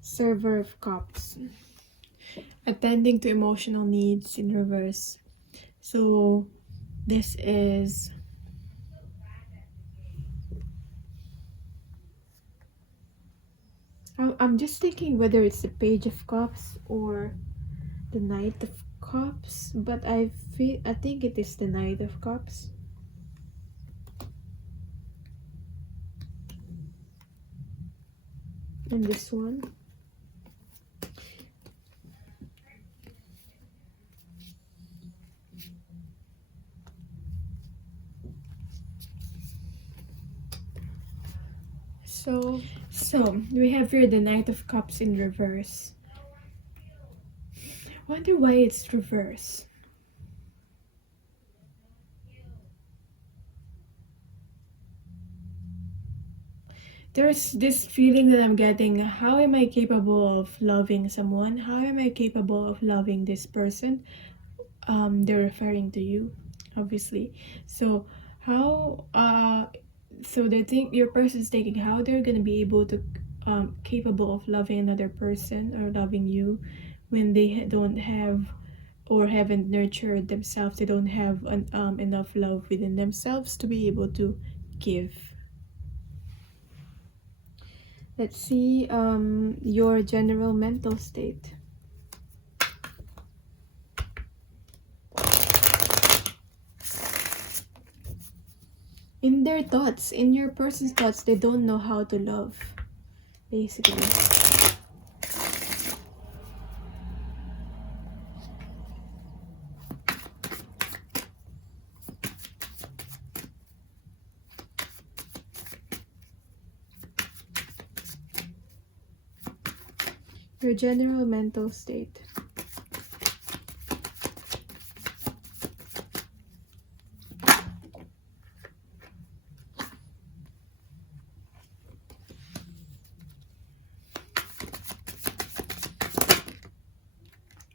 Server of Cups. Attending to emotional needs in reverse. So this is I'm just thinking whether it's the Page of Cups or the Knight of Cups, but I think it is the Knight of Cups. And this one. So we have here the Knight of Cups in reverse. I wonder why it's reverse. There's this feeling that I'm getting. How am I capable of loving someone? How am I capable of loving this person? They're referring to you, obviously. So how so they think your person's thinking how they're gonna be able to capable of loving another person or loving you when they don't have or haven't nurtured themselves. They don't have enough love within themselves to be able to give. Let's see your general mental state. In their thoughts, in your person's thoughts, they don't know how to love, basically. Your general mental state.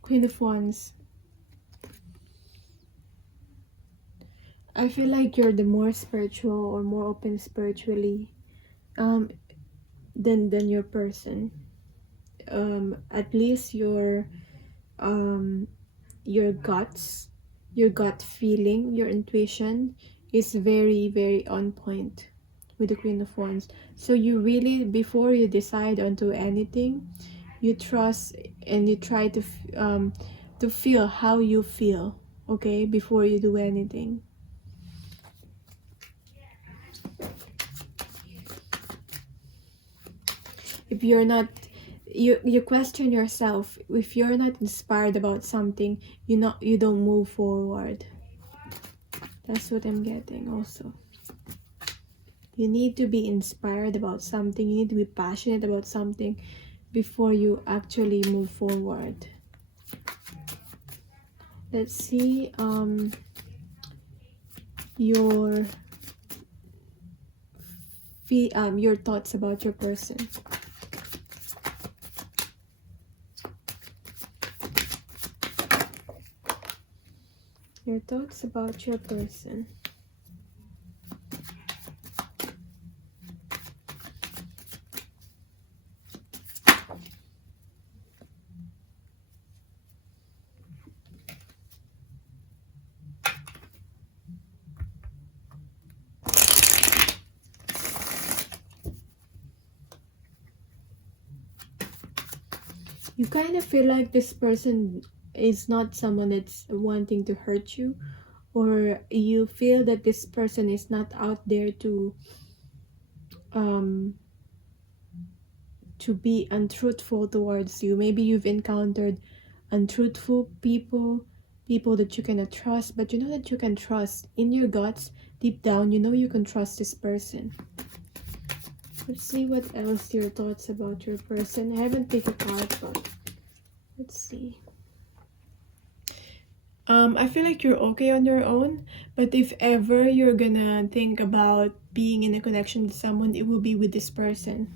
Queen of Wands. I feel like you're the more spiritual or more open spiritually than your person. At least your guts, your gut feeling, your intuition is very, very on point with the Queen of Wands. So you really, before you decide onto anything, you trust and you try to feel how you feel, okay, before you do anything. If you're not, you question yourself. If you're not inspired about something, you don't move forward. That's what I'm getting also. You need to be inspired about something. You need to be passionate about something before you actually move forward. Let's see your thoughts about your person. Your thoughts about your person. You kind of feel like this person is not someone that's wanting to hurt you, or you feel that this person is not out there to be untruthful towards you. Maybe you've encountered untruthful people that you cannot trust, but you know that you can trust. In your guts, deep down, you know you can trust this person. Let's see what else your thoughts about your person. I haven't picked a card, but let's see. I feel like you're okay on your own, but if ever you're gonna think about being in a connection with someone, it will be with this person.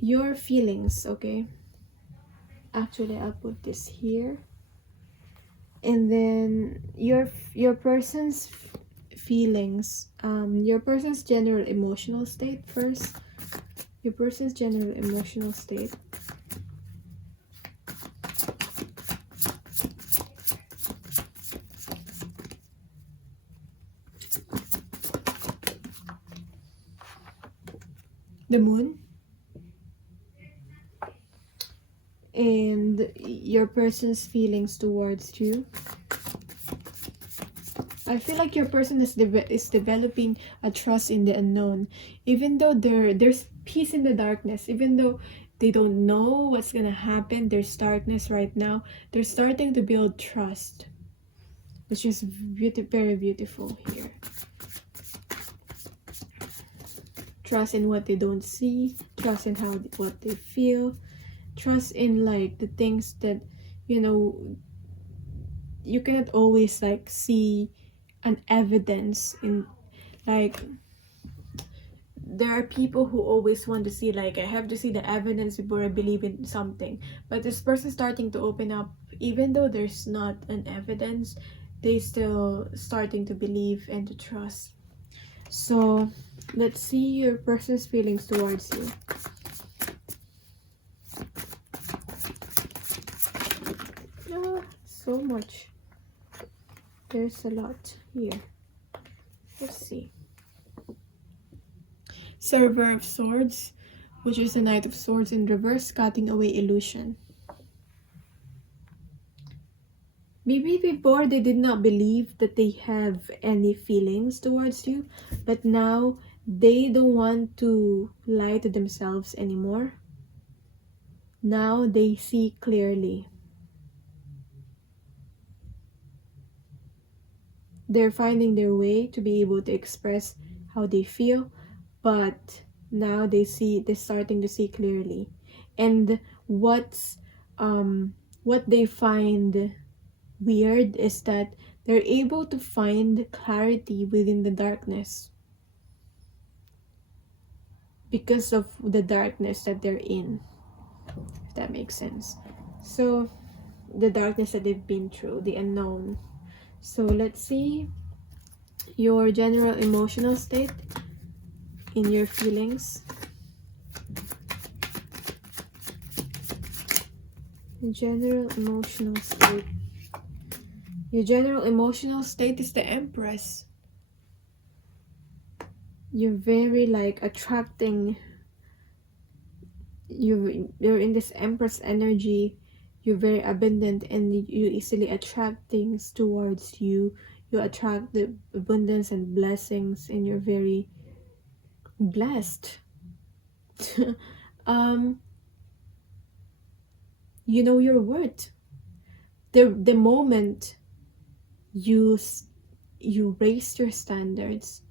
Your feelings, okay? Actually, I'll put this here. And then your person's feelings, your person's general emotional state first. Your person's general emotional state. the moon, and your person's feelings towards you. I feel like your person is developing a trust in the unknown, even though there's peace in the darkness. Even though they don't know what's gonna happen, there's darkness right now. They're starting to build trust, which is very beautiful here. Trust in what they don't see, trust in what they feel, trust in like the things that, you know, you cannot always like see an evidence in. Like, there are people who always want to see, like, I have to see the evidence before I believe in something. But this person starting to open up, even though there's not an evidence, they still starting to believe and to trust. So let's see your person's feelings towards you. Oh, so much. There's a lot here. Let's see. Server of Swords, which is the Knight of Swords in reverse, cutting away illusion. Maybe before they did not believe that they have any feelings towards you, but now they don't want to lie to themselves anymore. Now they see clearly. They're finding their way to be able to express how they feel, but now they're starting to see clearly. And what they find weird is that they're able to find clarity within the darkness because of the darkness that they're in, if that makes sense. So the darkness that they've been through, the unknown. So let's see your general emotional state in your feelings. General emotional state. Your general emotional state is the Empress. You're very like attracting. You're in this Empress energy. You're very abundant and you easily attract things towards you. You attract the abundance and blessings, and you're very blessed. You know your worth. The moment you raise your standards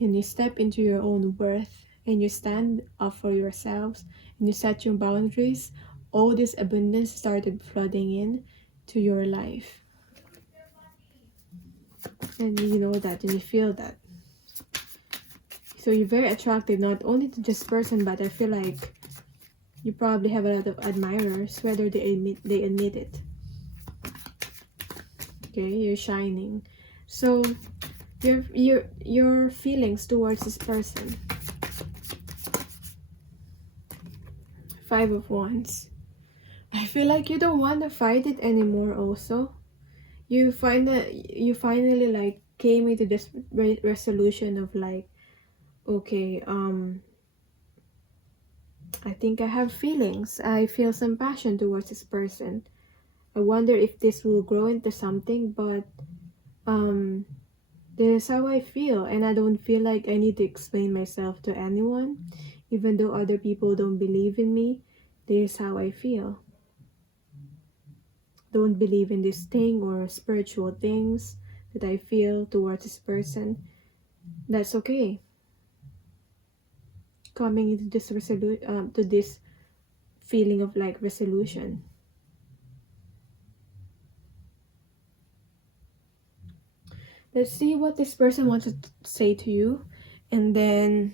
and you step into your own worth and you stand up for yourselves and you set your boundaries, all this abundance started flooding in to your life. And you know that and you feel that. So you're very attracted not only to this person, but I feel like you probably have a lot of admirers, whether they admit it. Okay, you're shining. So your feelings towards this person. 5 of Wands. I feel like you don't want to fight it anymore also. You finally like came into this resolution of like, okay, I think I have feelings. I feel some passion towards this person. I wonder if this will grow into something, but this is how I feel, and I don't feel like I need to explain myself to anyone, even though other people don't believe in me. This is how I feel. Don't believe in this thing or spiritual things that I feel towards this person. That's okay. Coming into this to this feeling of like resolution. Let's see what this person wants to say to you, and then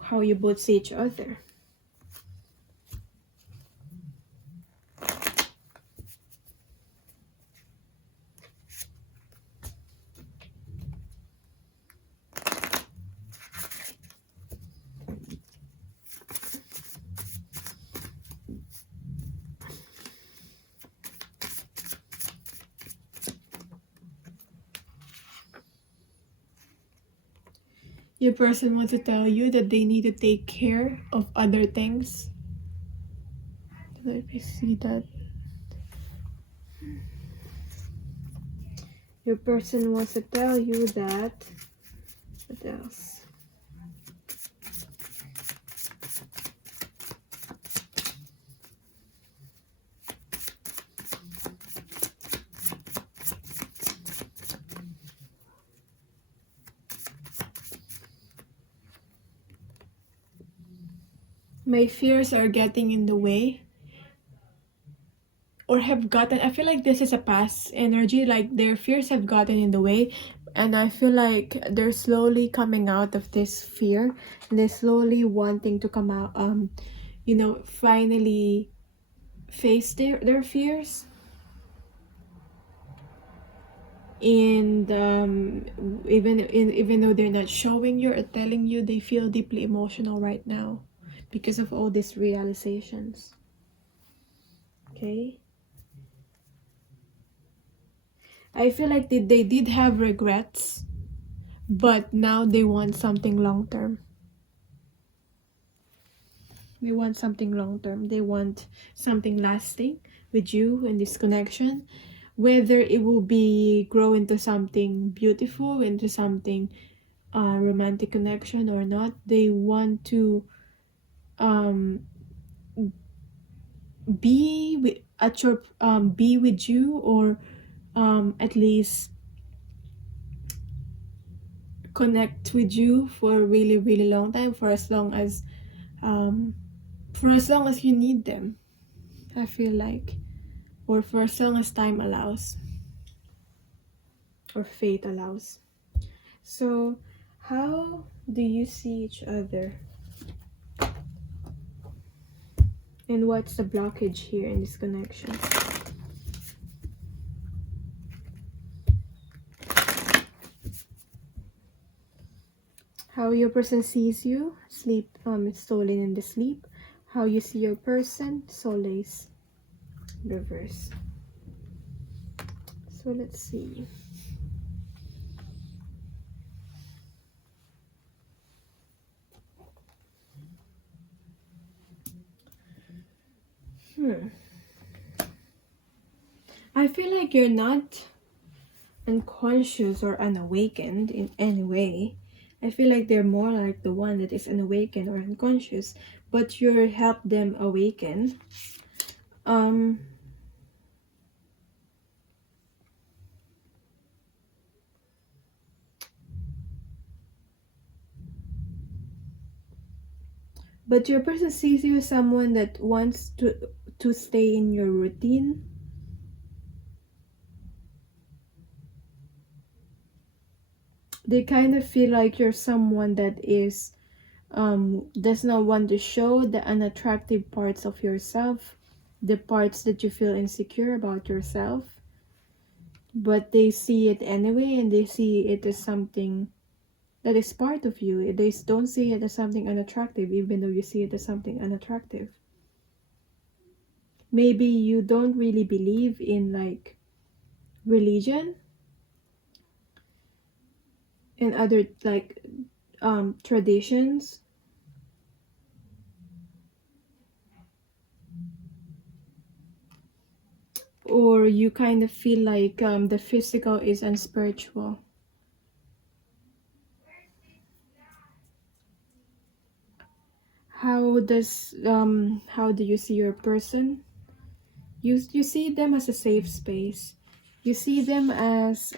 how you both see each other. Your person wants to tell you that they need to take care of other things. Let me see that. Your person wants to tell you that. What else? My fears are getting in the way, or have gotten. I feel like this is a past energy, like their fears have gotten in the way, and I feel like they're slowly coming out of this fear, and they're slowly wanting to come out, finally face their fears. And even though they're not showing you or telling you, they feel deeply emotional right now because of all these realizations. Okay, I feel like they did have regrets, but now they want something long term. They want something long term. They want something lasting with you in this connection, whether it will be grow into something beautiful, into something romantic connection or not. They want to um be with at your be with you, or at least connect with you for a really really long time, um for as long as you need them, I feel like, or for as long as time allows or fate allows. So how do you see each other, and what's the blockage here in this connection? How your person sees you, sleep, stolen in the sleep. How you see your person, solace, reverse. So let's see. I feel like you're not unconscious or unawakened in any way. I feel like they're more like the one that is unawakened or unconscious, but you help them awaken. But your person sees you as someone that wants to stay in your routine. They kind of feel like you're someone that is does not want to show the unattractive parts of yourself, the parts that you feel insecure about yourself, but they see it anyway, and they see it as something that is part of you. They don't see it as something unattractive, even though you see it as something unattractive. Maybe you don't really believe in like religion and other like traditions, or you kind of feel like the physical is unspiritual. How do you see your person? You see them as a safe space. You see them as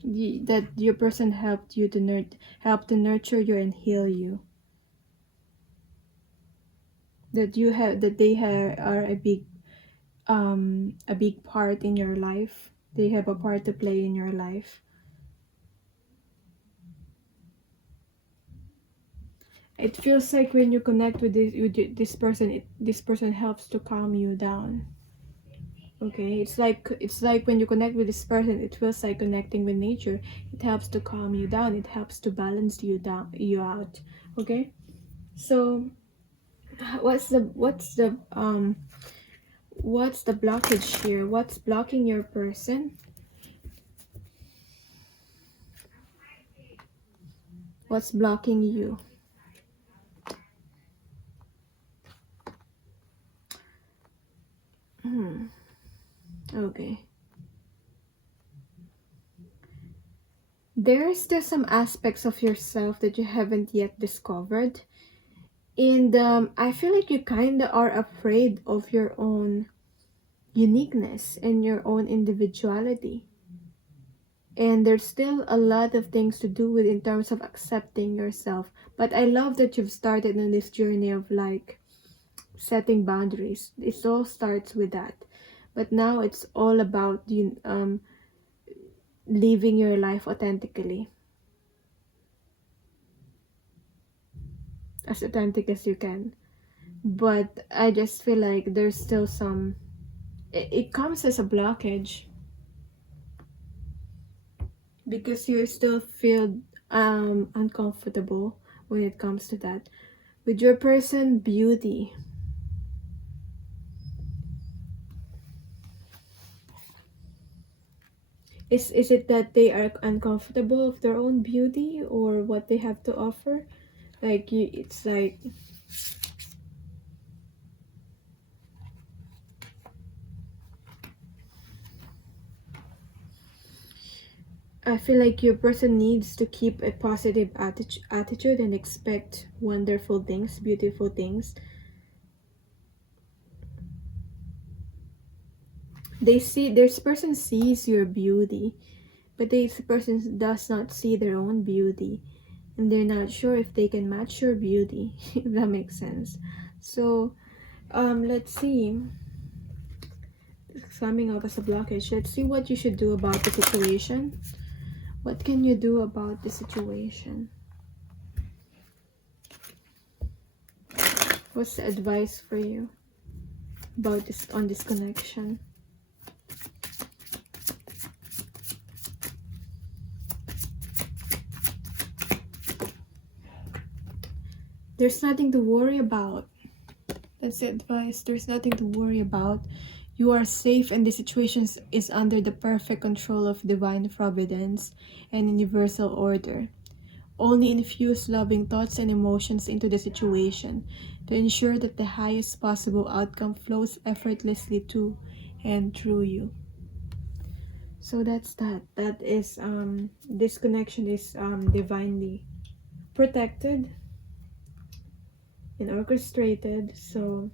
that your person helped you to help to nurture you and heal you. That they are a big part in your life. They have a part to play in your life. It feels like when you connect with this person, this person helps to calm you down. Okay, it's like when you connect with this person, it feels like connecting with nature. It helps to calm you down. It helps to balance you out. Okay, so what's the blockage here? What's blocking your person? What's blocking you? Okay. There's still some aspects of yourself that you haven't yet discovered. And I feel like you kind of are afraid of your own uniqueness and your own individuality. And there's still a lot of things to do with in terms of accepting yourself. But I love that you've started on this journey of like setting boundaries. It all starts with that. But now it's all about you living your life authentically. As authentic as you can. But I just feel like there's still some it comes as a blockage because you still feel uncomfortable when it comes to that. With your person, beauty. Is it that they are uncomfortable with their own beauty or what they have to offer? Like you, it's like I feel like your person needs to keep a positive attitude and expect wonderful things, beautiful things. This person sees your beauty, but this person does not see their own beauty, and they're not sure if they can match your beauty. If that makes sense. So let's see. It's coming up as a blockage. Let's see what you should do about the situation. What can you do about the situation? What's the advice for you about this on this connection? There's nothing to worry about. That's the advice. There's nothing to worry about. You are safe and the situation is under the perfect control of divine providence and universal order. Only infuse loving thoughts and emotions into the situation to ensure that the highest possible outcome flows effortlessly to and through you. So that's that. That is this connection is divinely protected and orchestrated. So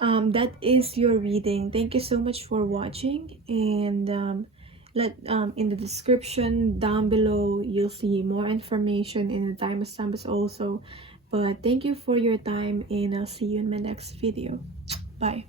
that is your reading. Thank you so much for watching, and let in the description down below you'll see more information in the timestamps also. But thank you for your time, and I'll see you in my next video. Bye.